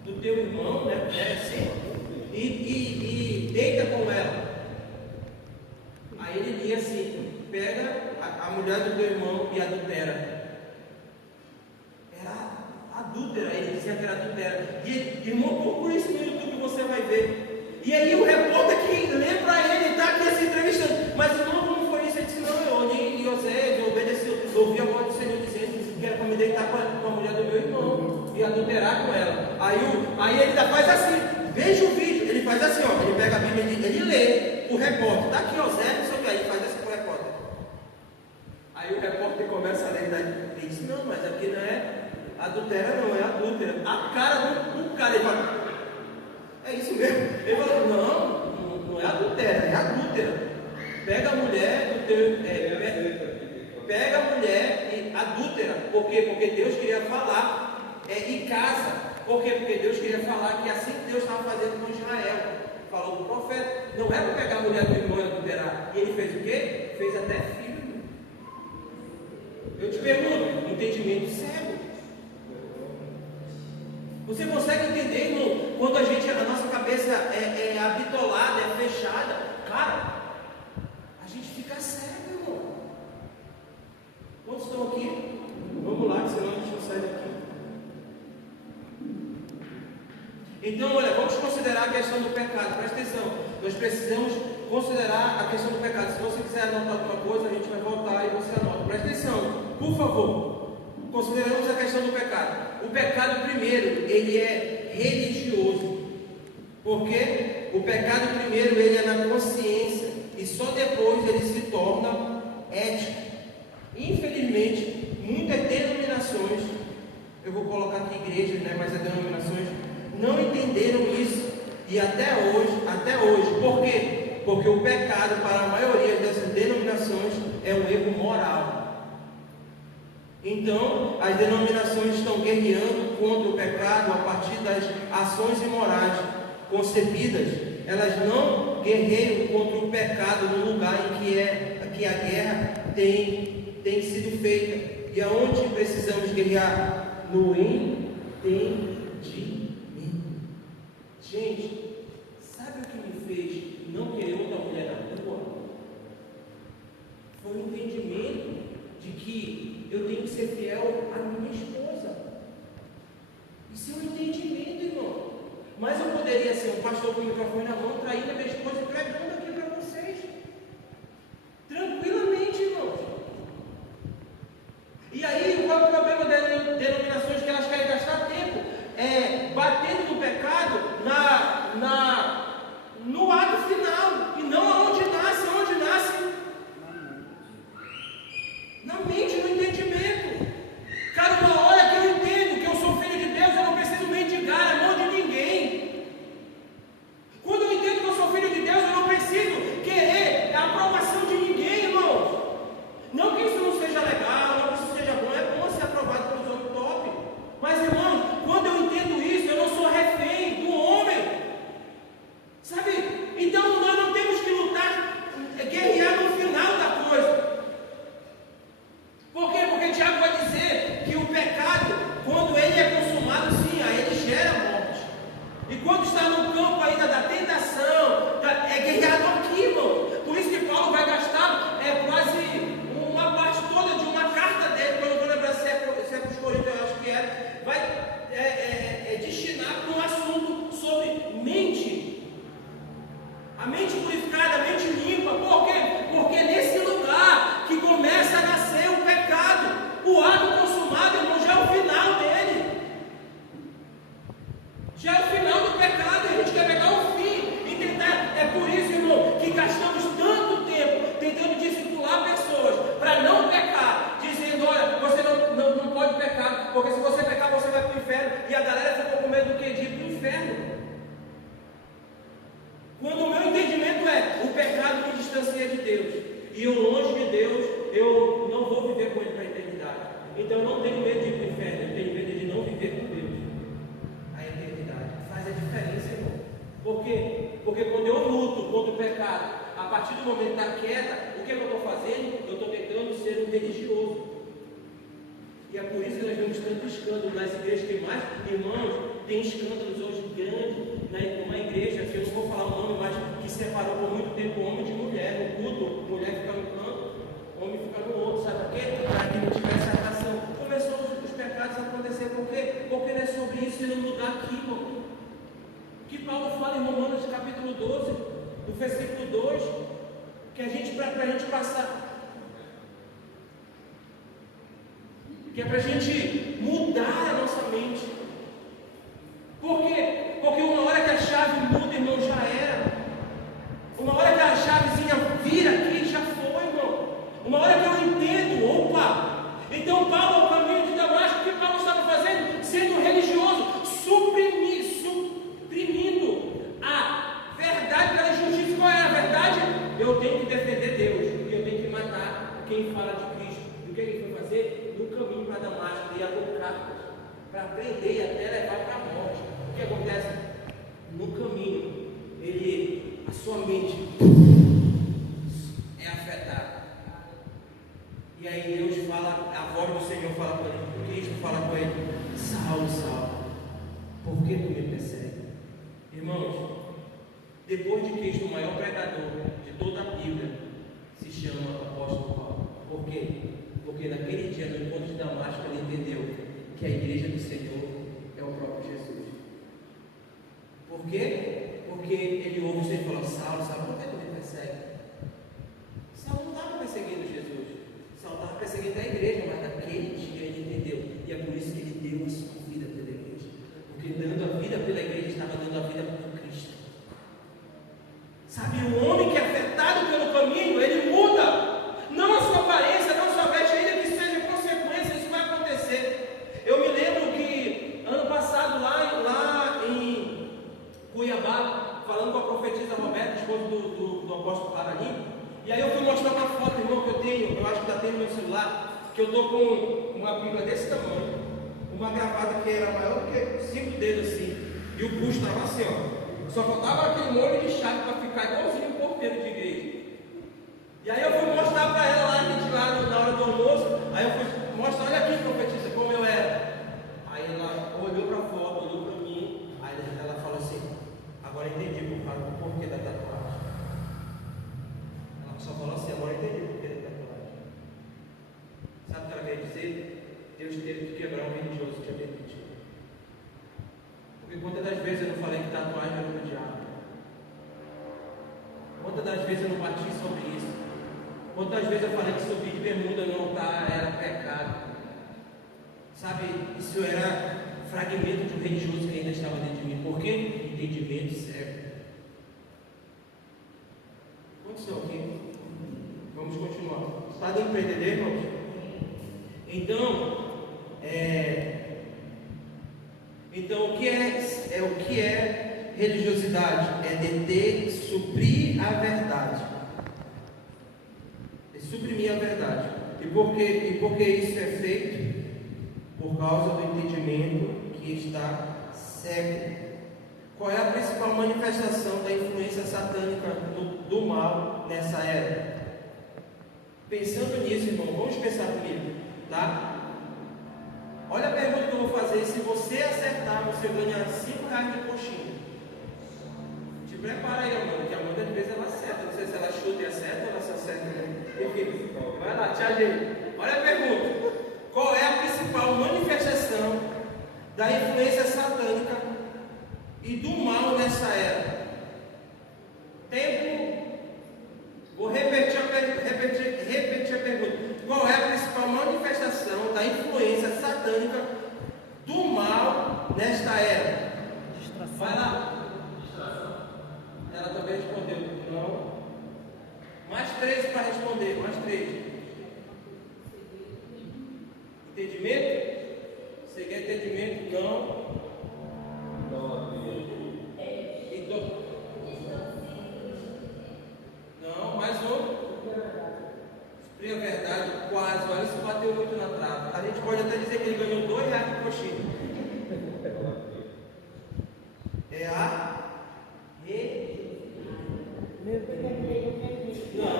do teu irmão, né? Assim, e deita com ela. Aí ele diz assim: pega a mulher do teu irmão e adultera. Era adúltera, ele dizia que era adultera. E irmão, procura isso no YouTube, você vai ver. E aí o repórter que lê para ele, está aqui assim entrevistando, mas irmão, como foi isso? Ele disse: não, eu olhei em Oséias, eu obedeci, eu ouvi a voz do Senhor dizendo que era para me deitar com a mulher do meu irmão e adulterar com ela. Aí ele ainda faz assim, veja o vídeo, ele faz assim, ó, ele pega a Bíblia, ele lê o repórter, está aqui Oséias, não sei o que, aí ele faz assim com o repórter. Aí o repórter começa a ler, ele diz: não, mas aqui não é adultera, não, é adúltera. A cara do cara, ele fala: é isso mesmo. Ele falou: não é adultera, é adúltera. Pega a mulher do teu. Pega a mulher adúltera. Por quê? Porque Deus queria falar e casa. Por quê? Porque Deus queria falar que assim que Deus estava fazendo com Israel, falou do profeta, não é para pegar a mulher do irmão e adulterar. E ele fez o quê? Fez até filho. Eu te pergunto, entendimento cego. Você consegue entender, irmão, quando a nossa cabeça é habitolada, é fechada? Cara, a gente fica cego, irmão. Quantos estão aqui? Vamos lá, senão a gente não sai daqui. Então, olha, vamos considerar a questão do pecado. Presta atenção, nós precisamos considerar a questão do pecado. Se você quiser anotar alguma coisa, a gente vai voltar e você anota. Presta atenção, por favor. Consideramos a questão do pecado. O pecado, primeiro, ele é religioso. Porque o pecado, primeiro, ele é na consciência. E só depois ele se torna ético. Infelizmente, muitas denominações, eu vou colocar aqui igrejas, né, mas as denominações não entenderam isso. E até hoje, por quê? Porque o pecado, para a maioria dessas denominações, é um erro moral. Então, as denominações estão guerreando contra o pecado a partir das ações imorais concebidas. Elas não guerreiam contra o pecado no lugar em que a guerra tem sido feita. E aonde precisamos guerrear? No entendimento. Gente, sabe o que me fez não querer outra mulher na rua? Foi o entendimento de que eu tenho que ser fiel à minha esposa. Isso é um entendimento, irmão. Mas eu poderia ser um pastor com o microfone na mão, traindo a minha esposa e pregando aqui para vocês. Tranquilamente, irmãos. E aí, qual é o problema das denominações que elas querem gastar tempo? Batendo no pecado no ato final, e não aonde nasce, na mente, no entendimento. Cara, uma hora que eu entendo que eu sou filho de Deus, eu não preciso mendigar a mão de ninguém. Quando eu entendo que eu sou filho de Deus, eu não preciso querer a aprovação de ninguém, irmãos. Não que isso não seja legal, não que isso seja bom, é bom ser aprovado pelos homens top. Mas, irmãos, quando eu entendo isso, eu não sou refém do homem. Sabe? Então nós não temos que lutar, guerrear no final da coisa. Por quê? Porque Tiago vai dizer que o pecado, quando ele é consumado, sim, aí ele gera morte. E quando está no campo ainda da tentação, é guerreado aqui, irmão. Por isso que Paulo vai gastar quase uma parte toda de uma carta dele, que eu não vou lembrar se é para os Coríntios, eu acho que vai destinar para um assunto sobre mente. A mente purificada, a mente limpa. Por quê? Porque é nesse lugar que começa a nascer o pecado. O ato consumado, irmão, já é o final dele. Já é o final do pecado. A gente quer pegar o fim e tentar. É por isso, irmão, que gastamos tanto tempo tentando discipular pessoas para não pecar, dizendo: olha, você não pode pecar, porque se você pecar, você vai para o inferno. E a galera ficou com medo do que? De ir para o inferno. Quando o meu entendimento o pecado me distancia de Deus, e eu longe de Deus, eu não vou viver com Ele para a eternidade. Então eu não tenho medo de ir para o inferno, eu tenho medo de não viver com Deus a eternidade. Faz a diferença, irmão. Por quê? Porque quando eu luto contra o pecado, a partir do momento da queda, o que eu estou fazendo? Eu estou tentando ser um religioso. E é por isso que nós vemos tanto escândalo nas igrejas. Tem mais, irmãos, tem escândalos hoje grandes numa igreja, que eu não vou falar o nome, mas que separou por muito tempo homem de mulher. No culto, mulher fica no canto, homem fica no outro. Sabe por quê? Para que não tivesse atração. Começou os pecados a acontecer. Por quê? Porque não é sobre isso e não mudar aqui, irmão. O que Paulo fala em Romanos capítulo 12, do versículo 2, que a gente, para a gente passar, que é para a gente mudar a nossa mente. Por quê? Porque uma hora que a chave muda, irmão, já era. Uma hora que a chavezinha vira aqui, já foi, irmão. Uma hora que eu entendo, opa! Então Paulo, ao caminho de Damasco, o que Paulo estava fazendo? Sendo religioso, suprimindo a verdade pela injustiça. Qual é a verdade? Eu tenho que defender Deus, e eu tenho que matar quem fala de Cristo. E o que ele foi fazer? No caminho para Damasco, ele ia cartas. para prender e até levar para a morte. O que acontece? No caminho, a sua mente é afetada. E aí Deus fala, a voz do Senhor fala com ele, Cristo fala com ele: Saulo, Saulo, por que tu me persegue? Irmãos, depois de Cristo, o maior pregador de toda a Bíblia se chama Apóstolo Paulo. Por quê? Porque naquele dia, no encontro de Damasco, ele entendeu que a igreja do Senhor é o próprio Jesus. Por quê? Porque ele ouve o Senhor falar: Saulo, Saulo, por que tu me persegue? Saulo não estava perseguindo Jesus. Saulo estava perseguindo a igreja, mas naquele dia ele entendeu. E é por isso que ele deu a sua vida pela igreja. Porque dando a vida pela igreja, estava dando a vida por Cristo. Sabe, o homem que é afetado pelo caminho, ele muda. Não a sua aparência, não a sua veste, ainda que seja consequência, isso vai acontecer. Eu me lembro que ano passado, lá em Cuiabá, falando com a profetisa Roberta, esposa do apóstolo Paralim, e aí eu fui mostrar uma foto, irmão, que eu tenho, eu acho que está tendo no meu celular, que eu estou com uma Bíblia desse tamanho, uma gravata que era maior do que 5 dedos assim, e o busto estava assim, ó. Só faltava aquele molho de chave para ficar igualzinho um porteiro de igreja. E aí eu fui mostrar para ela lá na hora do almoço. Aí eu fui mostrar: olha aqui, profetisa, como eu era. Aí ela olhou para a foto, olhou para mim. Aí ela falou assim: agora entendi o porquê da tatuagem. Ela só falou assim: agora entendi o porquê da tatuagem. Sabe o que ela quer dizer? Deus teve que quebrar um religioso que tinha permitido. Porque quantas das vezes eu não falei que tatuagem era do diabo? Quantas das vezes eu não bati sobre isso? Quantas vezes eu falei que subir de bermuda não era pecado? Sabe, isso era fragmento de um religioso que ainda estava dentro de mim. Por quê? Entendimento cego. Aconteceu aqui? Vamos continuar. Está dando para entender, irmãos? Então, o que é religiosidade? É deter, suprir a verdade. É suprimir a verdade. E por que isso é feito? Por causa do entendimento que está cego. Qual é a principal manifestação da influência satânica do mal nessa era? Pensando nisso, irmão, vamos pensar comigo, tá? Olha a pergunta que eu vou fazer: se você acertar, você ganha R$5 de coxinha. Te prepara aí, Amanda, que a Amanda às vezes ela acerta. Não sei se ela chuta e acerta ou ela se acerta. Enfim, vai lá, te ajeita. Olha a pergunta: qual é a principal manifestação da influência satânica e do mal nessa era? Tempo. Vou repetir a pergunta. Qual é a principal manifestação da influência satânica do mal nesta era? Distração. Vai lá. Ela também respondeu: não. Mais 3 para responder. Mais 3. Entendimento? Seguir entendimento? Não. Não, mais um. Suprir a verdade, quase. Olha, isso bateu muito na trave. A gente pode até dizer que ele ganhou R$2 de coxinha. É a Meu Deus. Não.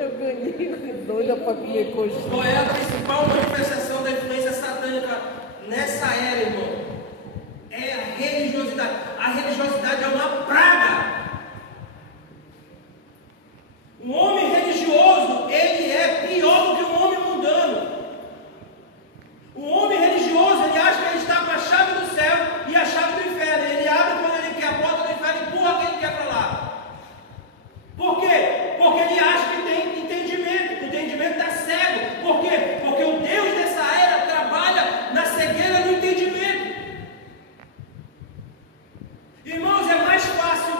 Eu ganhei doida para comer coxinha. Qual é a principal manifestação da influência satânica nessa era, irmão? É a religiosidade. A religiosidade é uma praga. Um homem religioso, ele é pior do que um homem mundano. O homem religioso, ele acha que ele está com a chave do céu e a chave do inferno. Ele abre quando ele quer a porta do inferno e empurra quem ele quer para lá. Por quê? Porque ele acha que tem entendimento. O entendimento está cego. Por quê? Porque o Deus dessa era trabalha na cegueira do entendimento. Irmãos, é mais fácil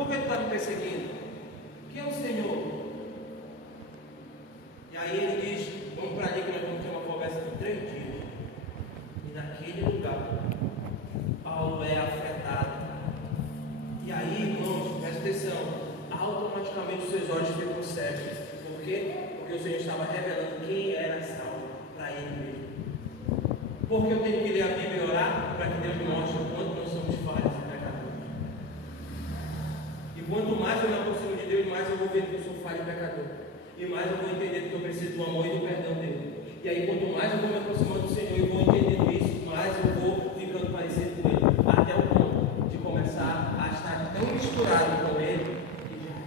Por que tu está me perseguindo? Quem é o Senhor? E aí ele diz, vamos para ali que nós vamos ter uma conversa de 3 dias. E naquele lugar, Paulo é afetado. E aí, irmãos, presta atenção, automaticamente os seus olhos ficam cegos. Por quê? Porque o Senhor estava revelando quem era Saulo para ele mesmo. Porque eu tenho que ler a Bíblia e orar para que Deus me mostre o quanto nós somos falhos e pecadores. E quanto mais eu me aproximo de Deus, mais eu vou ver que eu sou falho e pecador. E mais eu vou entender que eu preciso do amor e do perdão dele. E aí, quanto mais eu vou me aproximando do Senhor e vou entendendo isso, mais eu vou ficando parecido com ele. Até o ponto de começar a estar tão misturado com ele que já é.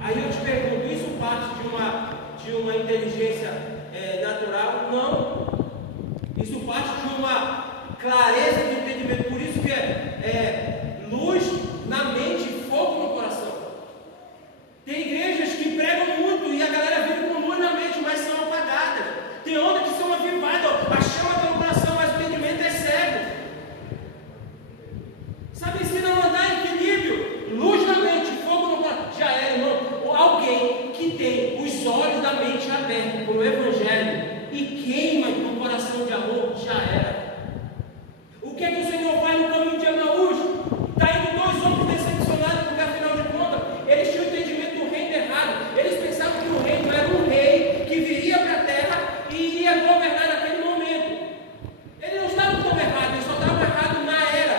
Aí eu te pergunto, isso parte de uma inteligência natural? Não. Isso parte de uma clareza de entendimento. Por isso que é luz na mente e fogo no coração. Tem igrejas que pregam muito e a galera vive com luz na mente, mas são apagadas. Tem outras que são avivadas, a chama está no coração, mas o entendimento é cego. Sabe, ensina a andar em equilíbrio, luz na mente, fogo no coração. Já é, irmão, alguém que tem os olhos da mente abertos para o Evangelho e queima no coração de amor, já era. O que é que o Senhor faz no caminho de Emaús? Está indo 2 homens decepcionados, porque afinal de contas, eles tinham entendimento do reino errado. Eles pensavam que o reino era um rei que viria para a terra e ia governar naquele momento. Eles não estavam tão errados, eles só estavam errados na era.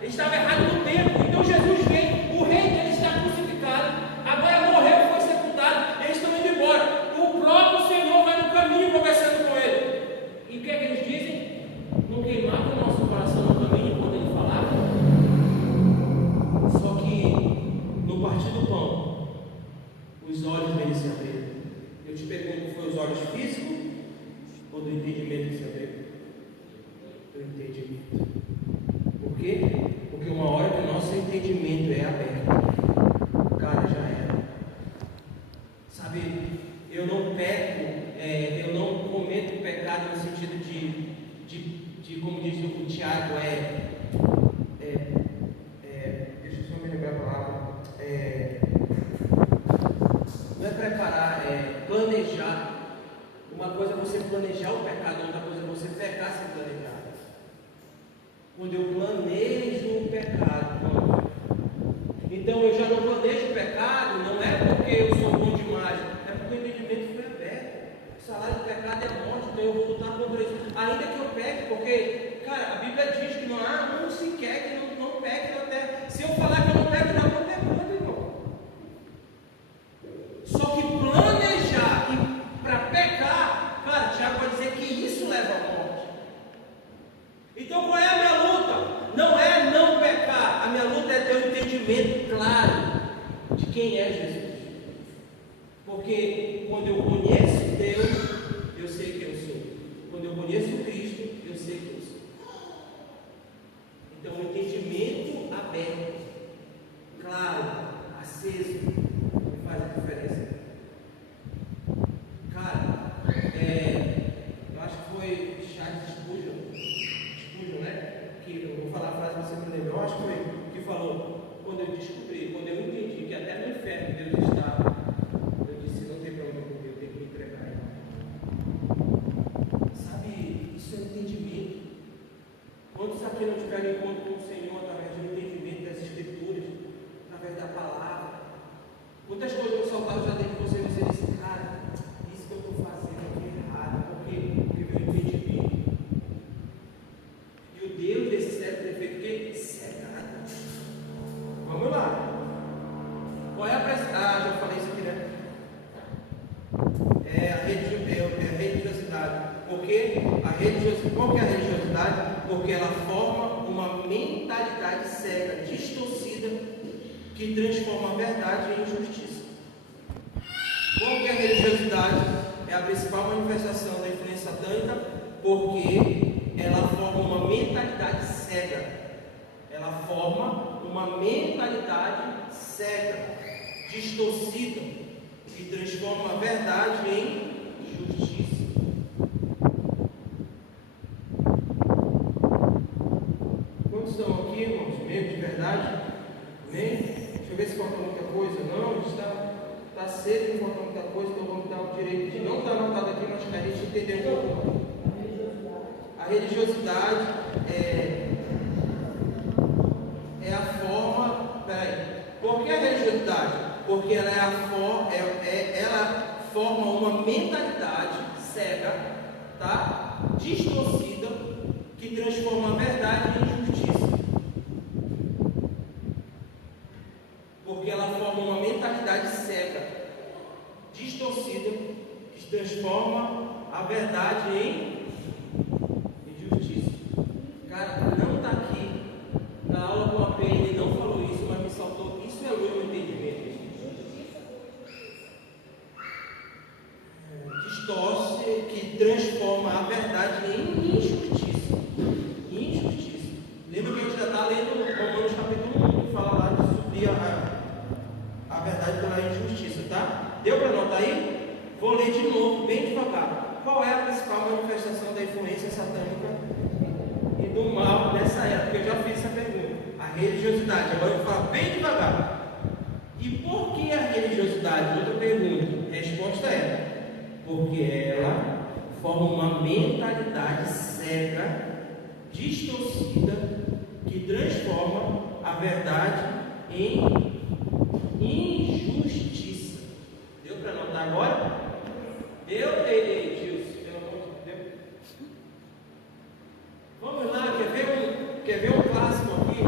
Eles estavam errados no tempo. Então Jesus vem, o rei dele está crucificado, agora morreu e foi sepultado, eles estão indo embora. O próprio Senhor vai no caminho conversando com ele. E o que é que eles dizem? Não queimava o nosso coração no caminho quando ele falava. Só que no partir do pão, os olhos deles se abriram. Eu te pergunto, foi os olhos físicos ou do entendimento que se abriram? Do entendimento. Por quê? Porque uma hora que o nosso entendimento é aberto, cara, já era. Sabe, eu não peco, eu não cometo pecado no sentido de como diz o Tiago, deixa eu só me lembrar a palavra, não é preparar, é planejar. Uma coisa é você planejar o pecado, outra coisa é você pecar sem planejar. Quando eu planejo o pecado, então eu já não planejo o pecado, não é porque eu sou bom demais, é porque o entendimento foi aberto. O salário do pecado é morte, então eu vou lutar contra isso. Ainda que eu peque, porque, cara, a Bíblia diz que não há um sequer que não peque na terra. Se eu falar que eu não peco, não é pecado, irmão. Só que planejar e para pecar, cara, Tiago vai dizer que isso leva à morte. Então qual é a minha luta? Não é não pecar, a minha luta é ter um entendimento claro de quem é Jesus. Porque quando eu conheço Deus, eu sei quem eu sou. Quando eu conheço Cristo, eu sei quem eu sou. Então o entendimento aberto, claro, aceso, faz a diferença. Cara, eu acho que foi Charles Spurgeon, né? Que eu vou falar a frase, você me lembra. Eu acho que foi que falou, quando eu entendi que até no inferno Deus está, eu disse, não tem problema comigo, eu tenho que me entregar. Sabe, isso é entendimento. Quantos aqui não tiveram encontro com o Senhor através do entendimento das Escrituras, através da palavra? Quantas coisas eu saltaram já dentro de você e você disse, cara, isso que eu estou fazendo aqui é errado, porque meu entendimento. E o Deus desse cérebro tem feito o quê? Cegado. Vamos lá. Qual é a já falei isso aqui, né? É a religiosidade. Porque qual que é a religiosidade? Porque ela forma uma mentalidade cega, distorcida, que transforma a verdade em injustiça. Qual que é a religiosidade? É a principal manifestação da influência satânica, porque ela forma uma mentalidade cega. Ela forma uma mentalidade cega, distorcida, que transforma a verdade em justiça. Quantos estão aqui, irmãos, mesmo de verdade? Amém? Deixa eu ver se falta muita coisa. Não, a gente está cedo, não falta muita coisa, então vamos dar o direito de não estar anotado aqui, mas que a gente entender um pouco. A religiosidade é a forma. Peraí. Por que a religiosidade? Porque ela ela forma uma mentalidade cega, tá? Distorcida, que transforma a verdade em injustiça. Porque ela forma uma mentalidade cega, distorcida, que transforma a verdade em injustiça. Cara, não está aqui na aula com a P, ele não falou isso, mas me saltou. Isso é o meu entendimento. Distorce, que transforma a verdade em injustiça. Injustiça. Lembra que a gente já está lendo Romanos capítulo 1, que fala lá de suprir a verdade pela injustiça, tá? Deu para anotar aí? Vou ler de novo, bem devagar. Qual é a principal manifestação da influência satânica e do mal nessa época? Eu já fiz essa pergunta. A religiosidade. Agora eu vou falar bem devagar. E por que a religiosidade? Outra pergunta. Resposta é: porque ela forma uma mentalidade cega, distorcida, que transforma a verdade em injustiça. Deu para anotar agora? Deu, Gilson? Pelo amor de Deus. Vamos lá, quer ver um clássico aqui?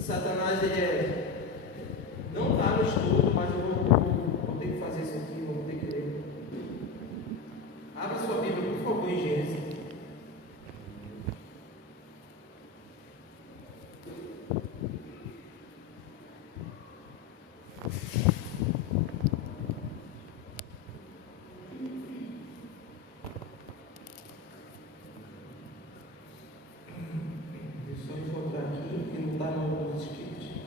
Satanás, ele não está no estudo, mas eu vou ter que fazer isso aqui, vou ter que ler. Abra sua Bíblia, por favor, em Gênesis. Deixa eu encontrar aqui, que não está no script.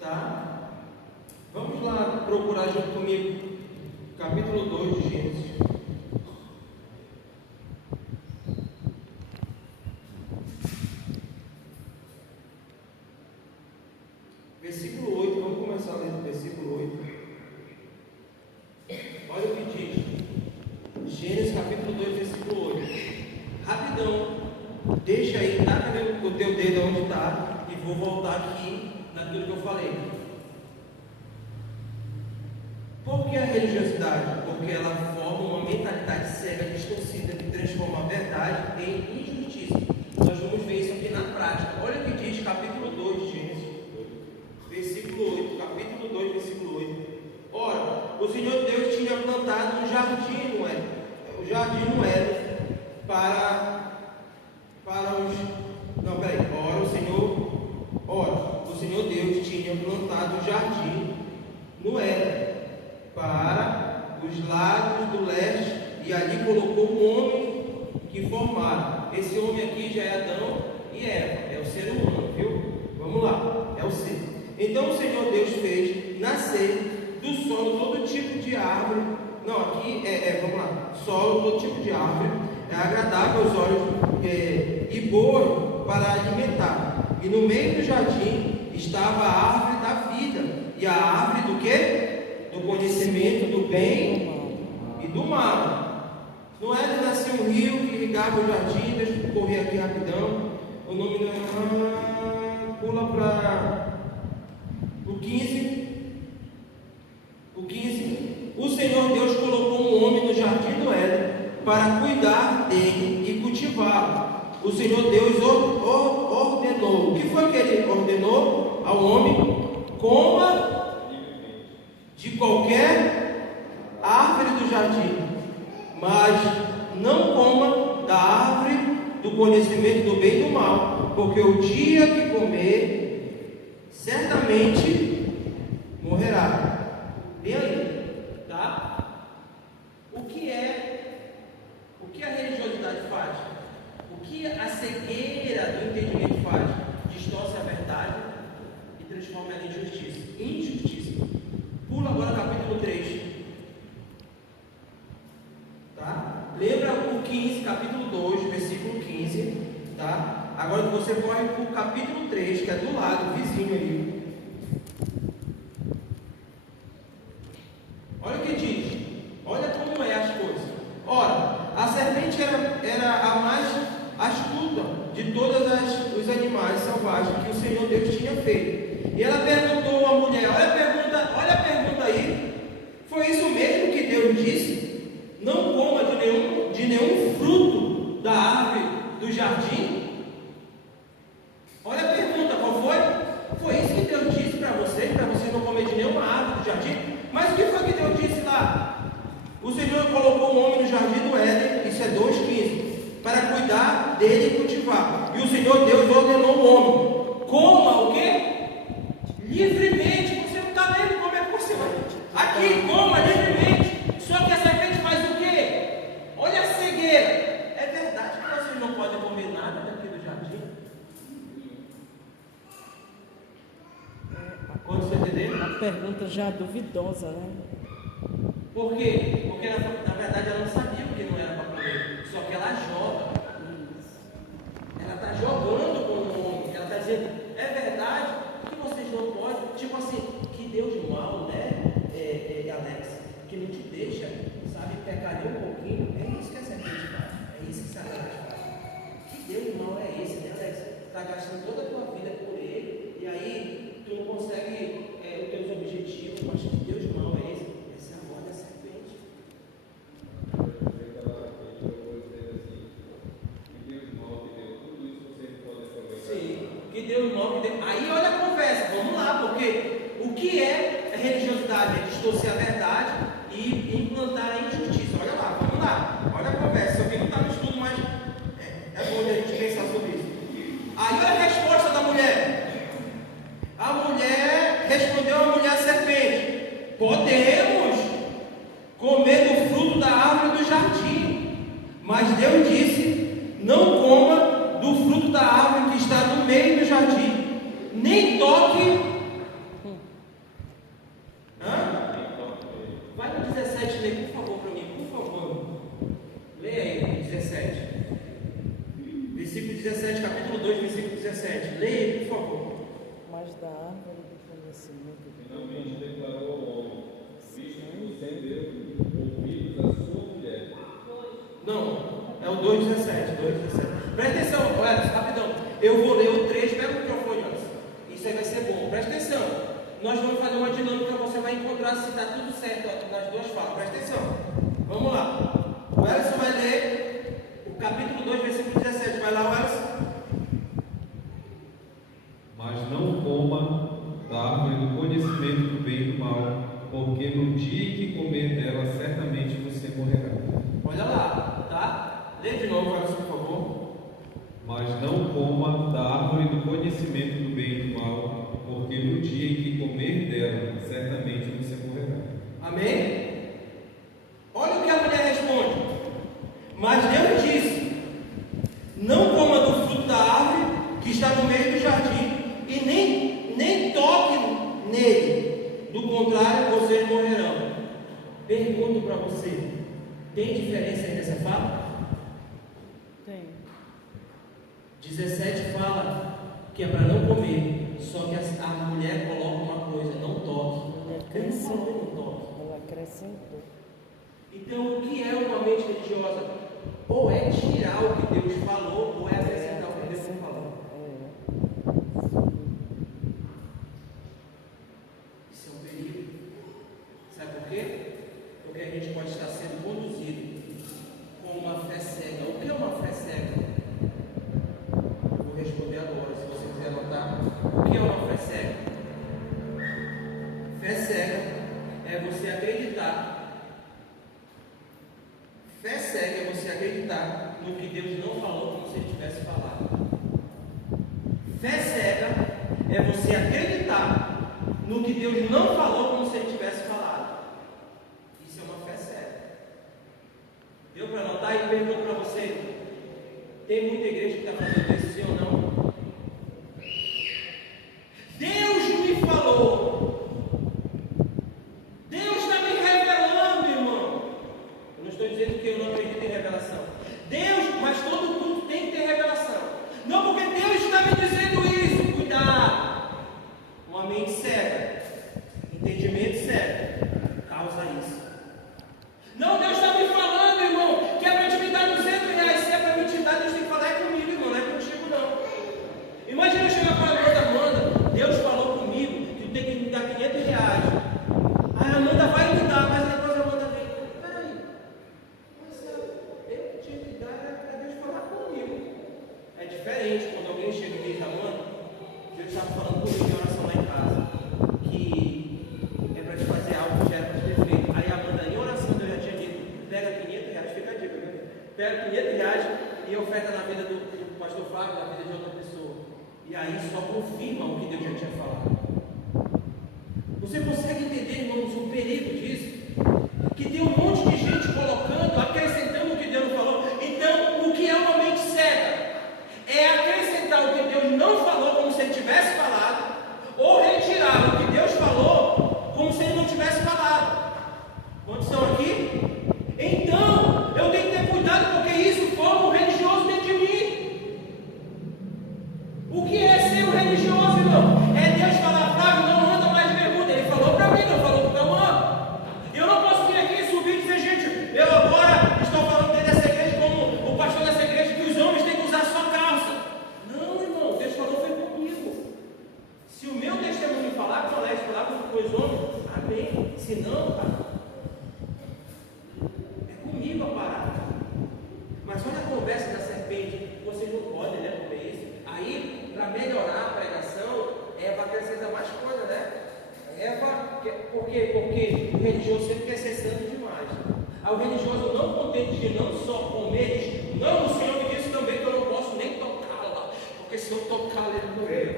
Tá? Vamos lá procurar junto comigo, capítulo 2 de Gênesis. Versículo 8, vamos começar a ler do versículo 8. Olha o que diz. Gênesis capítulo 2, versículo 8. Rapidão, deixa aí, taca o teu dedo onde está e vou voltar aqui naquilo que eu falei. Por que a religiosidade? Porque ela forma uma mentalidade cega, distorcida, que transforma a verdade em injustiça. Nós vamos ver isso aqui na prática. Olha o que diz capítulo 2 de Gênesis, versículo 8. Capítulo 2, versículo 8. Ora, o Senhor Deus tinha plantado um jardim no Éden. O jardim no Éden para os... Não, peraí. Ora, o Senhor Deus tinha plantado um jardim no Éden para os lados do leste, e ali colocou um homem que formara. Esse homem aqui já é Adão e Eva, é o ser humano, viu? Vamos lá, é o ser. Então o Senhor Deus fez nascer do solo todo tipo de árvore. Não, aqui vamos lá, solo, todo tipo de árvore, é agradável aos olhos e boa para alimentar. E no meio do jardim estava a árvore da vida. E a árvore do quê? Do conhecimento do bem e do mal. No Éden nasceu um rio que irrigava o jardim. Deixa eu correr aqui rapidão. O nome não é... Pula para o 15. O 15. O Senhor Deus colocou um homem no jardim do Éden para cuidar dele e cultivá-lo. O Senhor Deus ordenou. O que foi que ele ordenou ao homem? Coma de qualquer árvore do jardim, mas não coma da árvore do conhecimento do bem e do mal, porque o dia que comer, certamente morrerá. Bem aí, tá? O que a religiosidade faz? O que a cegueira do entendimento faz? Distorce a verdade e transforma ela em injustiça. Injustiça. Pula agora capítulo 3. 15, capítulo 2, versículo 15, tá? Agora você corre para o capítulo 3, que é do lado, vizinho aí. Olha o que diz. Olha como é as coisas. Ora, a serpente era a mais astuta de todos os animais selvagens que o Senhor Deus tinha feito. E ela perguntou à mulher, olha a pergunta aí. Foi isso mesmo que Deus disse? Não coma de nenhum fruto da árvore do jardim? Olha a pergunta, qual foi? Foi isso que Deus disse para vocês não comer de nenhuma árvore do jardim? Mas o que foi que Deus disse lá? O Senhor colocou o homem no jardim do Éden, isso é 2,15, para cuidar dele e cultivar. E o Senhor Deus ordenou o homem: coma o quê? Livremente. Você não está lendo como é que você vai? Aqui, coma livremente. Só que a serpente faz o quê? Olha a cegueira. É verdade que vocês não podem comer nada daqui do jardim? Quando você entender? Uma pergunta já duvidosa, né? Por quê? Porque na verdade ela não sabia o que não era para comer. Só que ela joga. Ela está jogando com o homem. Ela está dizendo, é verdade que vocês não podem. Tipo assim, que Deus de mal, né, Alex? Que não te deixa, sabe, pecar nem um pouquinho. É isso que a serpente faz. É isso que Satanás faz. Que Deus de mal é esse, né, Alex? Está gastando toda a tua vida por ele. E aí tu não consegue os teus objetivos. Mas que Deus de mal é esse? Essa é a voz da serpente. Sim, que Deus mal que deu. Aí olha a conversa, vamos lá, porque o que é religiosidade? É distorcer a verdade e implantar a injustiça. Olha lá, vamos lá, olha a conversa. Isso aqui não está no estudo, mas é bom a gente pensar sobre isso. Aí olha a resposta da mulher. A mulher respondeu à mulher serpente: podemos comer do fruto da árvore do jardim, mas Deus disse: não coma do fruto da árvore que está no meio do jardim, nem toque. Vai no 17 ler, por favor, para mim, por favor. Leia aí, 17. Versículo 17, capítulo 2, versículo 17. Leia aí, por favor. Mas da árvore do conhecimento de Finalmente declarou ao homem: visto que você deu ouvidos à sua mulher. Não, é o 2,17. Presta atenção, olha, rapidão. Eu vou ler o 3, pega o microfone, olha. Isso aí vai ser bom. Presta atenção. Nós vamos fazer uma dinâmica, você vai encontrar se está tudo certo nas duas falas. Presta atenção. Vamos lá. O Ellison vai ler o capítulo 2, versículo 17. Vai lá, Ellison. Mas não coma da árvore do conhecimento do bem e do mal, porque no dia em que comer dela, certamente você morrerá. Olha lá, tá? Lê de novo, Ellison, por favor. Mas não coma da árvore do conhecimento do bem e do mal, porque no dia em que comer dela, certamente você morrerá. Amém? Olha o que a mulher responde. Mas Deus disse: não coma do fruto da árvore que está no meio do jardim, e nem toque nele, do contrário vocês morrerão. Pergunto para você: tem diferença entre essa fala? Tem. 17 fala que é para não comer, só que a mulher coloca uma coisa: não toque. Eu não falei não toque. Ela acrescentou. Então, o que é uma mente religiosa? Ou é tirar o que Deus falou, ou é acrescentar o que Deus não falou. Isso é um perigo. Sabe por quê? Porque a gente pode estar sendo conduzido com uma fé cega. O que é uma fé cega? Eu vou responder agora, se você quiser anotar. O que é uma fé cega? Fé cega é você acreditar. Fé cega é você acreditar no que Deus não falou como se Ele tivesse falado. Fé cega é você acreditar no que Deus não falou como se Ele tivesse falado. Isso é uma fé cega. Deu para anotar? E pergunto para você: tem muita igreja que está fazendo isso, sim ou não? Deus me falou. Deus está me revelando, irmão. Eu não estou dizendo que eu não acredito em revelação. profeta na vida do pastor Flávio, na vida de outra pessoa. E aí só confirma o que Deus já tinha falado. Você consegue entender, irmãos, o perigo disso? Que tem um monte de gente colocando, acrescentando o que Deus não falou. Então, o que é uma mente cega? É acrescentar o que Deus não falou como se Ele tivesse falado, ou retirar o que Deus falou como se Ele não tivesse falado. Quantos estão aqui? Então, eu tenho que ter cuidado, porque isso forma um religioso dentro de mim. O que é ser um religioso, irmão? É Deus falar, Flávio, não anda mais de bermuda. Ele falou para mim, não falou para o Cauã. Eu não posso vir aqui subir e dizer, gente, eu agora estou falando dentro dessa igreja como o pastor dessa igreja, que os homens têm que usar só calça. Não, irmão, Deus falou foi comigo. Se o meu testemunho falar com o Alex, falar com os homens, amém. Se não, cara, é comigo a parada. Mas olha a conversa da serpente, vocês não podem, né, comer isso. Aí, para melhorar a pregação, Eva acrescenta mais coisa, né? Eva, por quê? Porque o religioso sempre quer ser santo demais. Aí o religioso, não contente de não só comer, diz, não, o Senhor me disse também que eu não posso nem tocá-la, porque se eu tocá-la, ele morrer.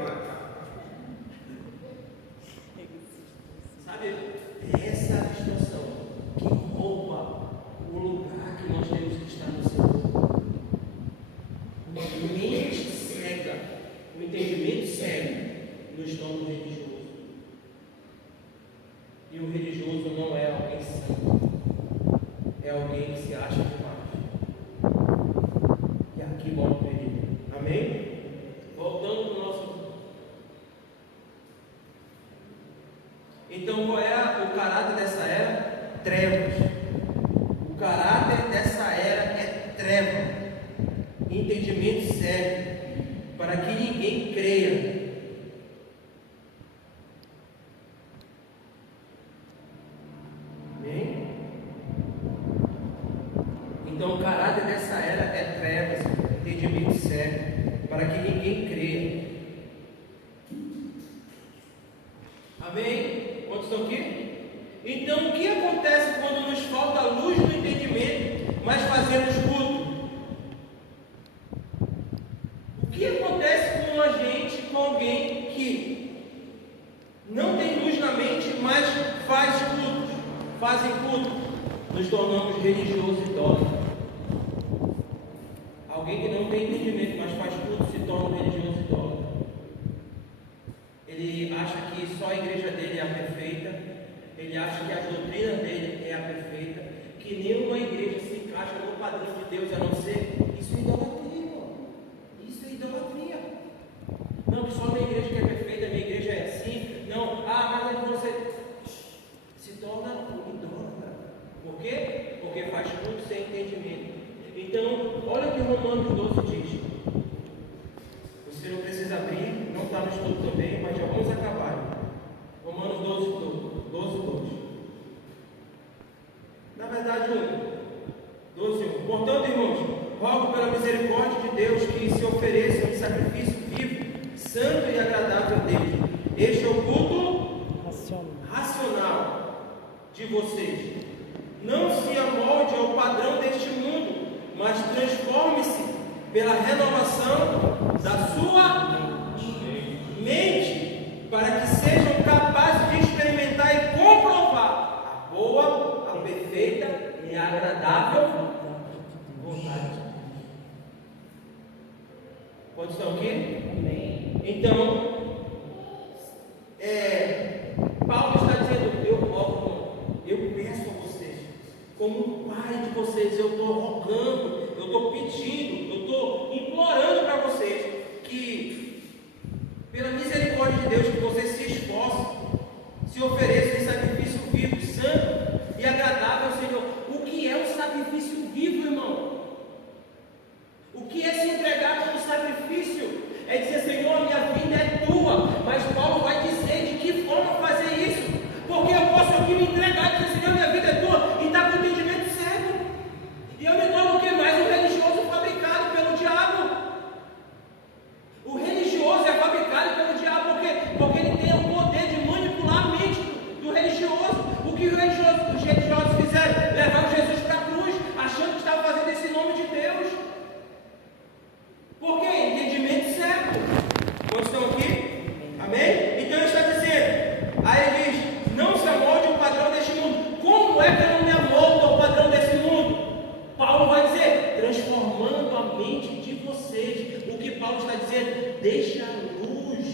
Sabe, essa é a distorção que rouba o lugar que nós temos que estar no Senhor. Uma mente cega, um entendimento cego nos torna religioso. E o religioso não é alguém santo, é alguém que se acha demais. E aqui mora o perigo. Amém? Voltando para o nosso. Então, qual é o caráter dessa era? Trevas. O caráter dessa era é treva, entendimento cego, para que ninguém creia. Amém? Então, o caráter dessa era é trevas, entendimento cego, para que ninguém creia. Amém? Quantos estão aqui? Então, o que acontece quando nos falta a luz do entendimento, mas fazemos culto? O que acontece com a gente, com alguém que não tem luz na mente, mas faz culto? Fazem culto? Nos tornamos religiosos idólatras. Alguém que não tem entendimento, mas faz culto, se torna um religioso idólatra. Ele acha que só a igreja dele é a perfeita, ele acha que a doutrina dele é a perfeita, que nenhuma igreja se encaixa no padrão de Deus, a não ser. Isso é idolatria, irmão. Isso é idolatria. Não, que só a minha igreja que é perfeita, a minha igreja é assim. Não, mas aí você se torna um idólatra. Por quê? Porque faz tudo sem entendimento. Então, olha o que Romanos 12 diz. Você não precisa abrir, não está no estudo também, mas já vamos acabar. Romanos 12. Na verdade, 12:1. Portanto, irmãos, rogo pela misericórdia de Deus que se ofereçam em sacrifício vivo, santo e agradável a Deus. Este é o culto racional de vocês. Não se amolde ao padrão deste mundo, mas transforme-se pela renovação da sua mente, para que sejam capazes de experimentar e comprovar a boa, a perfeita e a agradável vontade de Deus. Quantos estão aqui? Amém. Então, Paulo está dizendo, eu peço a vocês, como pai de vocês, eu estou rogando, eu estou pedindo, eu estou implorando para vocês que, pela misericórdia de Deus, que vocês se esforcem, se ofereçam em sacrifício vivo, santo e agradável ao Senhor. O que é um sacrifício vivo, irmão? O que é se entregar como sacrifício? É dizer, Senhor, minha vida é tua, mas Paulo vai dizer de que forma fazer isso, porque eu posso aqui me entregar e dizer, Senhor, minha vida é tua, e está com o entendimento cego, e eu me torno o que mais? Um religioso fabricado pelo diabo. O deixa a luz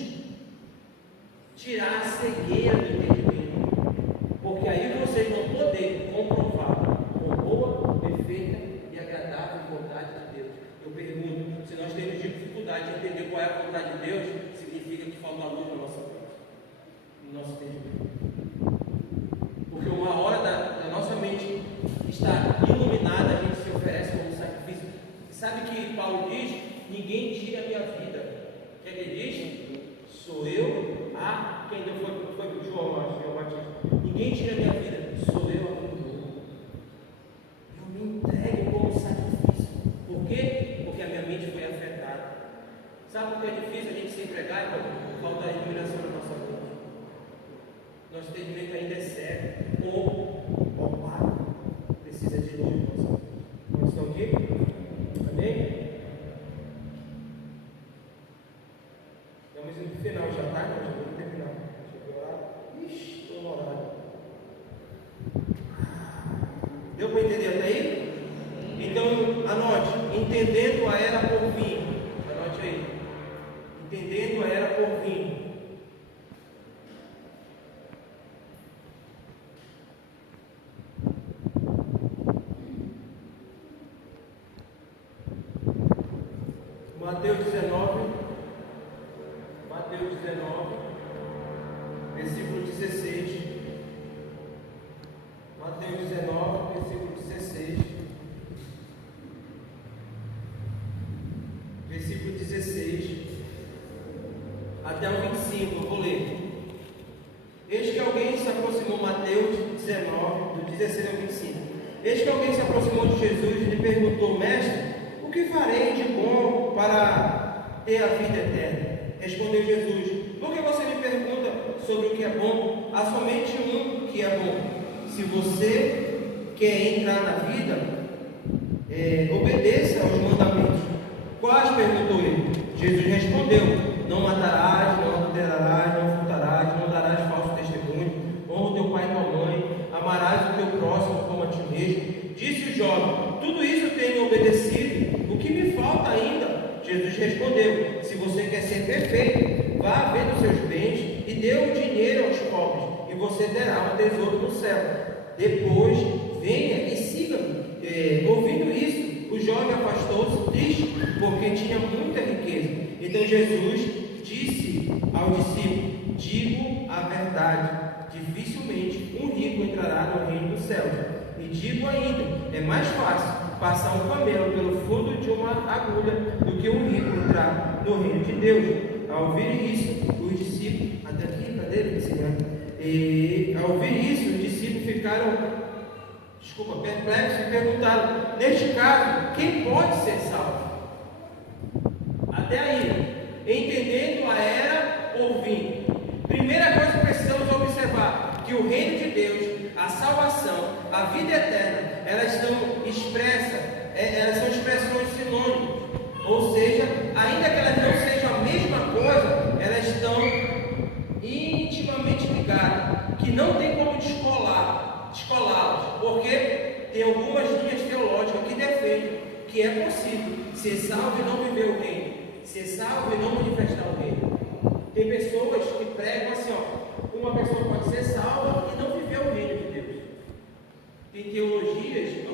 tirar a cegueira do entendimento, porque aí vocês vão poder comprovar com boa, perfeita e agradável vontade de Deus. Eu pergunto, se nós temos dificuldade de entender qual é a vontade de Deus, significa que falta luz na nossa mente, no nosso entendimento. Porque uma hora da nossa mente está iluminada, a gente se oferece como sacrifício. Sabe que Paulo diz? Ninguém tira a minha vida. O que é que ele diz? Sou eu a... Quem deu foi o João Batista. Ninguém tira a minha vida. Sou eu a quem dou. Eu me entrego como sacrifício. Por quê? Porque a minha mente foi afetada. Sabe por que é difícil a gente se entregar? Por falta de iluminação na nossa mente. Nosso entendimento ainda é cego ou opaco. Precisa de luz na nossa mente. Quantos estão aqui? Amém? Estamos indo para o final já, tá? Já vamos terminar. Chegou lá. Ixi, estou no horário. Deu para entender até aí? Então, anote. Entendendo a era por vir. Anote aí. Entendendo a era por vir. Mateus 19, versículo 16. Mateus 19, versículo 16. Versículo 16 até o 25, eu vou ler. Eis que alguém se aproximou, Mateus 19, do 16 ao 25. Eis que alguém se aproximou de Jesus e lhe perguntou: Mestre, o que farei de bom para ter a vida eterna? Respondeu Jesus: por que você me pergunta sobre o que é bom? Há somente um que é bom. Se você quer entrar na vida, obedeça aos mandamentos. Quais? Perguntou ele. Jesus respondeu: não matarás, não adulterarás, não furtarás, não darás falso testemunho, honra o teu pai e tua mãe, amarás o teu próximo como a ti mesmo. Disse o jovem: tudo isso tenho obedecido, o que me falta ainda? Jesus respondeu: se você quer ser perfeito, vá vender os seus bens e dê o dinheiro aos pobres, e você terá um tesouro no céu. Depois venha e siga-me. Ouvindo isso, o jovem afastou-se triste, porque tinha muita riqueza. Então Jesus disse ao discípulo: digo a verdade, dificilmente um rico entrará no reino dos céus. E digo ainda, é mais fácil passar um camelo pelo fundo de uma agulha do que um rico entrar no reino de Deus. Ao ouvir isso, os discípulos, até aqui, cadê ele? E ao ouvir isso, os discípulos ficaram, perplexos e perguntaram: neste caso, quem pode ser salvo? Até aí, entendendo a era por vir. Primeira coisa que precisamos observar: que o reino de Deus, a salvação, a vida eterna, elas estão expressas, elas são expressões sinônimas. Ou seja, ainda que elas não sejam a mesma coisa, elas estão intimamente ligadas, que não tem como descolá-las, porque tem algumas linhas teológicas que defendem que é possível ser salvo e não viver o reino, ser salvo e não manifestar o reino. Tem pessoas que pregam assim, uma pessoa pode ser salva e não viver o reino de Deus. Tem teologias,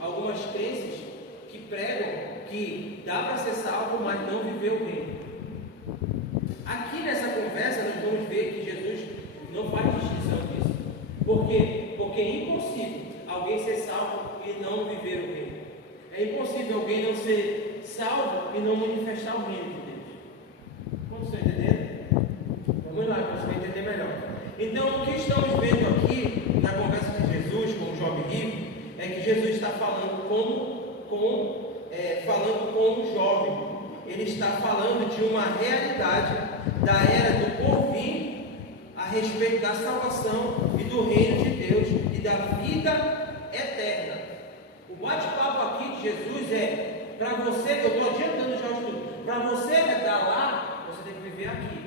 algumas crenças que pregam que dá para ser salvo, mas não viver o reino. Aqui nessa conversa nós vamos ver que Jesus não faz distinção disso. Por quê? Porque é impossível alguém ser salvo e não viver o reino. É impossível alguém não ser salvo e não manifestar o reino de Deus. Como vocês estão entendendo? Vamos lá, para você entender melhor. Então, o que estamos vendo aqui na conversa de Jesus com o jovem rico é que Jesus está falando com o jovem. Ele está falando de uma realidade da era do porvir a respeito da salvação e do reino de Deus e da vida eterna. O bate-papo aqui de Jesus é para você, eu estou adiantando já o estudo, para você entrar lá, você tem que viver aqui.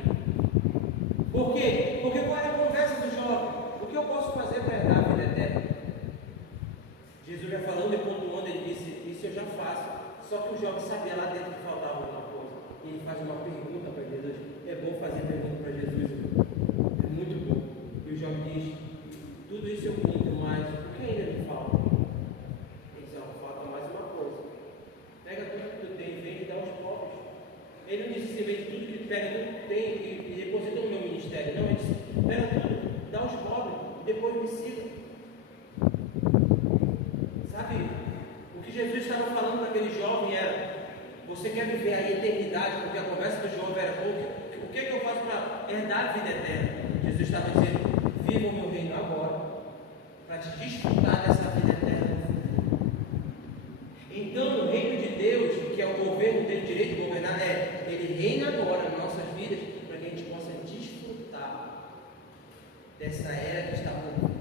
Por quê? Porque qual é a conversa do jovem? O que eu posso fazer para herdar a vida eterna? Jesus já falando e pontuando, ele disse: isso eu já faço. Só que o jovem sabia lá dentro que faltava alguma coisa. ele faz uma pergunta para Jesus. É bom fazer pergunta para Jesus, é muito bom. E o Jó diz: tudo isso eu cumpro, mas o que ainda me falta? Ele diz: falta mais uma coisa. Pega tudo que tu tem e vem e dá aos pobres. Ele não disse assim: vende tudo que tu pega, tudo que tu tem e deposita no meu ministério. Não, ele disse: pega tudo, dá aos pobres e depois me siga. Sabe, o que Jesus estava falando para aquele jovem era: você quer viver a eternidade? Porque a conversa do jovem era: o que é que eu faço para herdar a vida eterna? Jesus estava dizendo: viva o meu reino agora, para te desfrutar dessa vida eterna. Então, o reino de Deus, que é o governo dele, o direito de governar, ele reina agora nas nossas vidas, para que a gente possa desfrutar dessa era que está por vir.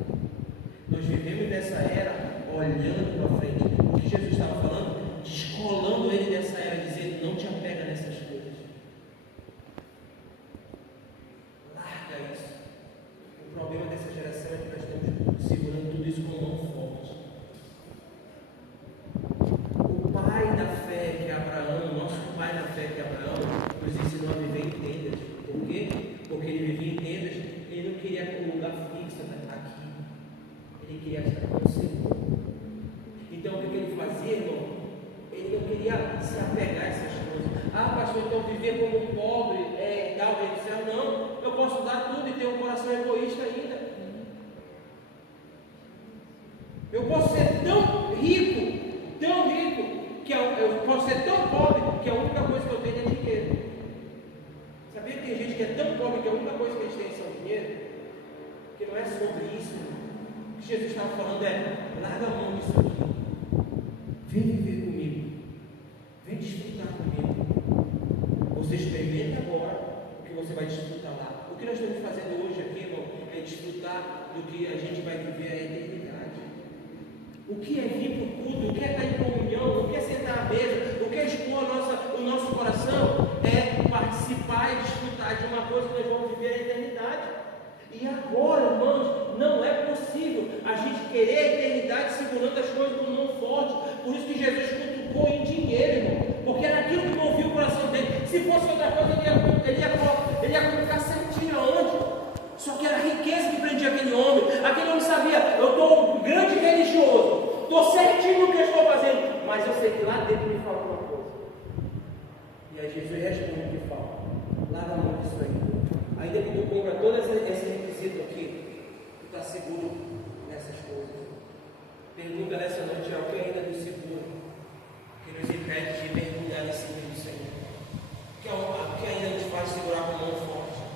Nós vivemos dessa era olhando para frente. O que Jesus estava falando, descolando ele dessa era, dizendo: não te apega nessas coisas. Larga isso. O problema dessa geração é que nós estamos segurando tudo isso com mão forte. O pai da fé, que é Abraão, o nosso pai da fé, que é Abraão, nos ensinou a viver em tendas. Por quê? Porque ele vivia em tendas, ele não queria um lugar fixo aqui. Ele queria estar com o Senhor. Então o que ele fazia, irmão? Ele não queria se apegar a essas coisas. Pastor, então viver como um pobre dar o reino do céu? Não, eu posso dar tudo e ter um coração egoísta ainda. Eu posso ser tão rico, que eu posso ser tão pobre que a única coisa que eu tenho é dinheiro. Sabia que tem gente que é tão pobre que a única coisa que eles têm são dinheiro? Que não é sobre isso. O que Jesus estava falando é: larga a mão disso aqui. Vem viver comigo. Vem desfrutar comigo. Você experimenta agora o que você vai desfrutar lá. O que nós estamos fazendo hoje aqui, irmão, é desfrutar do que a gente vai viver a eternidade. O que é vir para o culto, o que é estar em comunhão, o que é sentar à mesa, o que é expor o nosso coração, é participar e desfrutar de uma coisa que nós vamos viver a eternidade. E agora, irmãos, não é possível a gente querer a eternidade segurando as coisas com mão forte. Por isso que Jesus cutucou em dinheiro, irmão, porque era aquilo que movia o coração dele. Se fosse outra coisa, ele ia colocar certinho aonde. Só que era a riqueza que prendia aquele homem. Aquele homem sabia: eu estou um grande religioso, estou certinho no que eu estou fazendo, mas eu sei que lá dentro me falta uma coisa. E aí Jesus responde o que fala: larga a mão disso aí. Ainda que tu compra todo esse requisito aqui, tu está seguro nessas coisas. Pergunta nessa noite: é o que ainda nos segura, que nos impede de mergulhar nesse rio do Senhor? O que ainda nos faz segurar com a mão forte?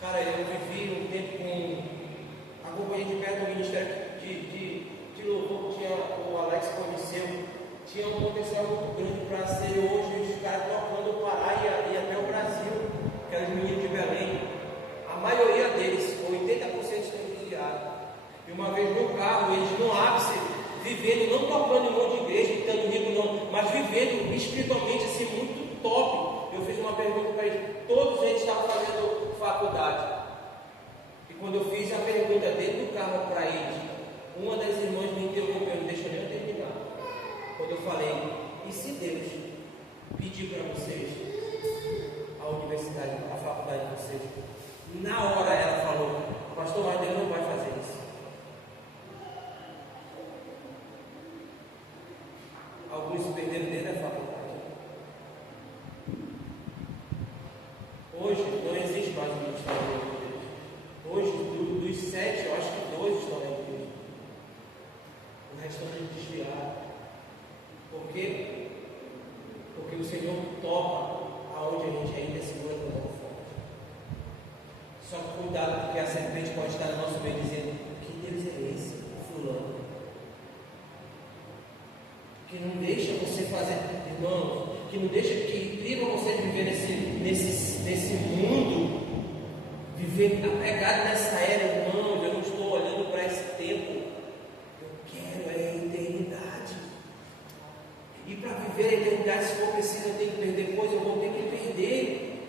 Cara, eu vivi um tempo acompanhei de perto o ministério de louvor que tinha o Alex conheceu. Tinha um potencial muito grande para ser hoje os caras tocando o Pará e até o Brasil, aqueles meninos de Belém. A maioria deles, 80% estão desviados. E uma vez no carro, eles no ápice, vivendo, não tocando em um monte de igreja, estando rico não, mas vivendo espiritualmente assim, muito top. Eu fiz uma pergunta para eles, todos eles estavam fazendo faculdade. E quando eu fiz a pergunta dentro do carro para eles, uma das irmãs me interrompeu, não deixa nem eu terminar. Quando eu falei: e se Deus pedir para vocês a universidade, a faculdade de vocês? Na hora ela falou: pastor, mas Deus não vai fazer isso. Alguns se perderam dentro da faculdade. Hoje não existe mais o ministério de Deus. Hoje, dos 7, eu acho que 2 estão na igreja. O restante desviado. Por quê? Porque o Senhor toca aonde a gente ainda segura com a mão forte. Só que cuidado, porque a serpente pode estar no nosso meio dizendo: que Deus é esse, fulano? Que não deixa você fazer, irmãos, que não deixa, que priva você de viver nesse mundo, viver apegado nessa era, irmãos. Eu não estou olhando para esse tempo, eu quero a eternidade. E para viver a eternidade, se for preciso eu tenho que perder coisa, eu vou ter que perder.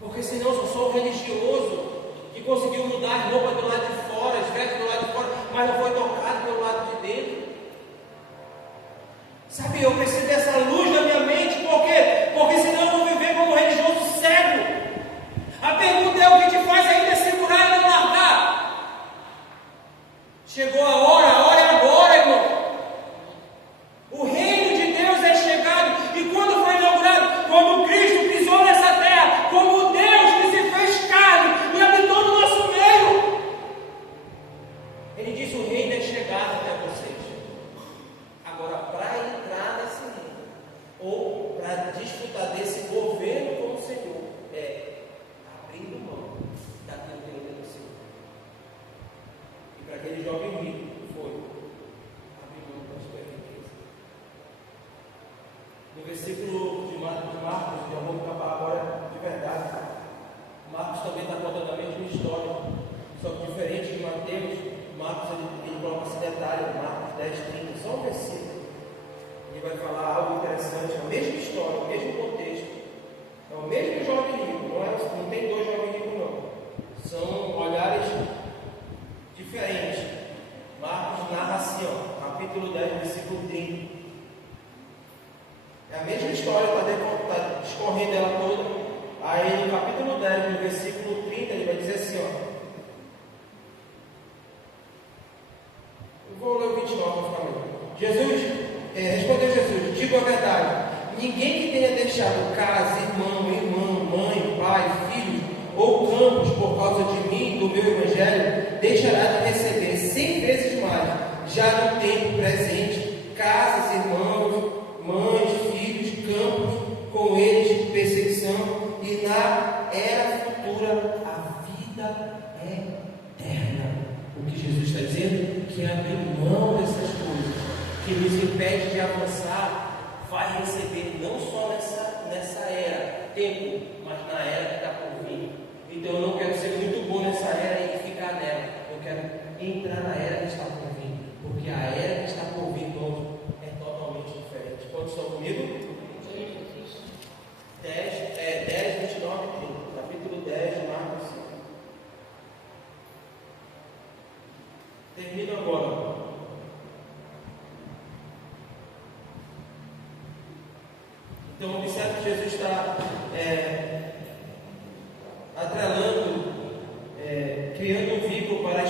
Porque senão eu sou um religioso que conseguiu mudar as roupas do lado de fora, as vestes do lado de fora, mas não foi tocado pelo lado de dentro. Sabe, eu preciso dessa para aquele jovem rico, foi abrir mão da sua riqueza. No versículo de Marcos, eu vou acabar agora de verdade. Marcos também está contando a mesma história, só que diferente de Mateus. Marcos ele coloca esse detalhe, Marcos 10, 30, só um versículo. Ele vai falar algo interessante, a mesma história, o mesmo contexto. É o mesmo jovem rico, não tem dois jovens ricos, não. São olhares diferentes. Marcos narra assim, capítulo 10, versículo 30. É a mesma história, está discorrendo ela toda. Aí no capítulo 10, no versículo 30, ele vai dizer assim, eu vou ler o 29 para ficar melhor. Respondeu Jesus, digo a verdade, ninguém que tenha deixado casa, irmão, mãe, pai, filho ou campos por causa de mim, do meu evangelho, deixará de receber 100 vezes mais, já no tempo presente, casas, irmãos, mães, filhos, campos, com eles de perseguição, e na era futura a vida eterna. O que Jesus está dizendo? Que abrir mão dessas coisas que nos impede de avançar, vai receber não só nessa era, tempo, mas na era que está por vir. Então eu não quero ser muito bom nessa era e ficar nela. Eu quero entrar na era que está por vir, porque a era que está por vir é totalmente diferente. Quantos estão comigo? 10, 29 e 30. Capítulo 10 de Marcos 5. Termino agora. Então, observe que Jesus está atrelando, criando um vínculo para a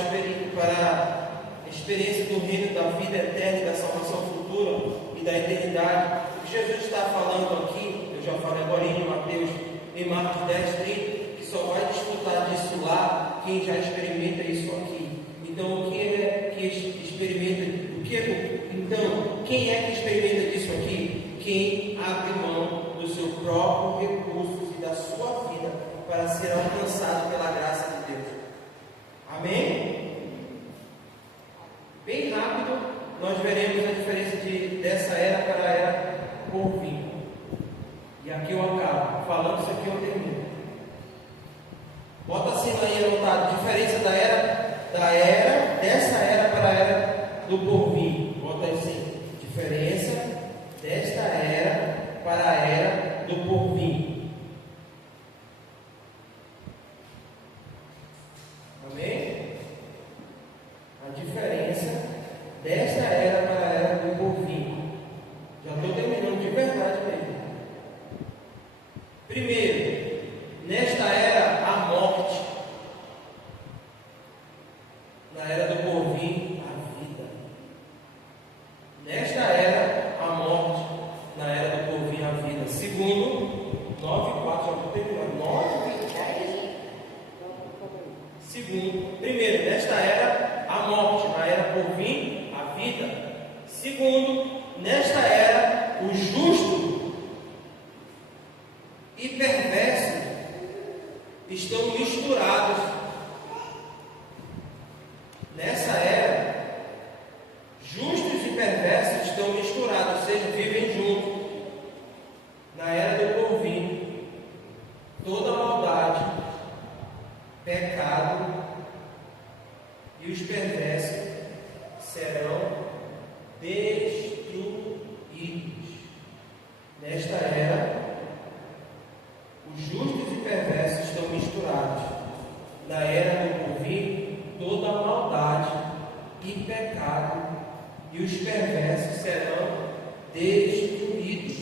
experiência do reino da vida eterna e da salvação futura e da eternidade. O que Jesus está falando aqui, eu já falei agora em Marcos 10, 30, que só vai desfrutar disso lá quem já experimenta isso aqui. Então, quem é que experimenta? Então, quem é que experimenta disso aqui? Quem abre mão do seu próprio recursos e da sua vida para ser alcançado pela graça de Deus. Amém? Bem rápido, nós veremos a diferença dessa era para a era por vir. E aqui eu acabo. Falando isso aqui eu termino. Bota assim aí anotado. Diferença dessa era para a era do porvir. Bota assim. Diferença desta era para a era do porvir. Amém? A diferença desta era para a era do porvir. Já estou terminando de verdade mesmo. Primeiro, nesta era, a morte. Na era do porvir, a vida. Nesta era, a morte. Na era do porvir, a vida. Segundo, 9:4, já vou terminar. 9:10. Segundo, primeiro, nesta era, a morte. Na era porvir, a vida. Segundo, nesta era, o justo e perverso estão misturados. Nessa era, justos e perversos estão misturados, ou seja, vivem juntos. Na era do porvir, toda maldade, pecado e os perversos serão destruídos. Nesta era, os justos e perversos estão misturados. Na era do porvir, toda maldade e pecado e os perversos serão destruídos.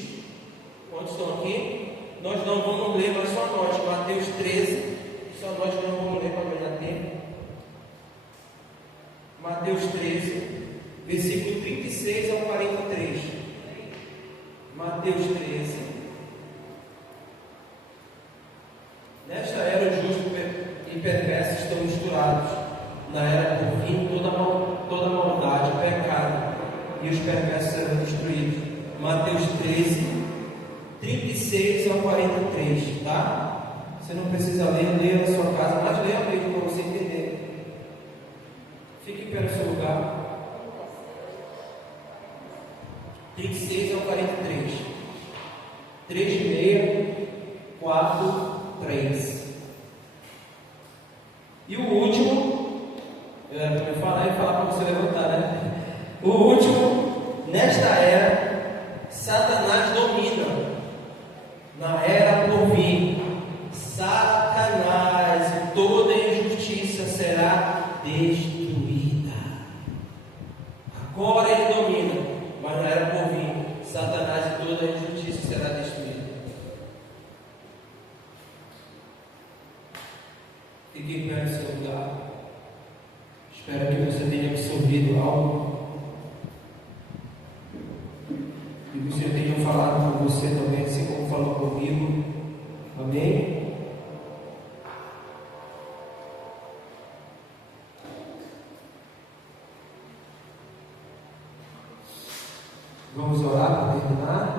Quantos estão aqui? Nós não vamos ler, mas só nós. Mateus 13, só nós não vamos ler para ganhar tempo. Mateus 13, versículo 36 ao 43. Mateus 13. Nesta era, o justo e perverso estão misturados. Na era por fim, toda maldade, pecado e os perversos serão destruídos. Mateus 13, 36 ao 43, tá? Você não precisa ler, leia na sua casa, mas leia mesmo para você entender. Fique em pé no seu lugar. 36 ao 43. 3 de meia, 4, 3. E o último, eu era para me falar e falar para você levantar, né? O último, nesta era, Satanás domina. Na era por vir, Satanás e toda injustiça será destruída. Agora ele domina, mas na era por vir, Satanás e toda injustiça será destruída. Fique em pé no seu lugar. Espero que você tenha absorvido algo. E que o Senhor tenha falado com você também, assim como falou comigo. Amém? Vamos orar para terminar.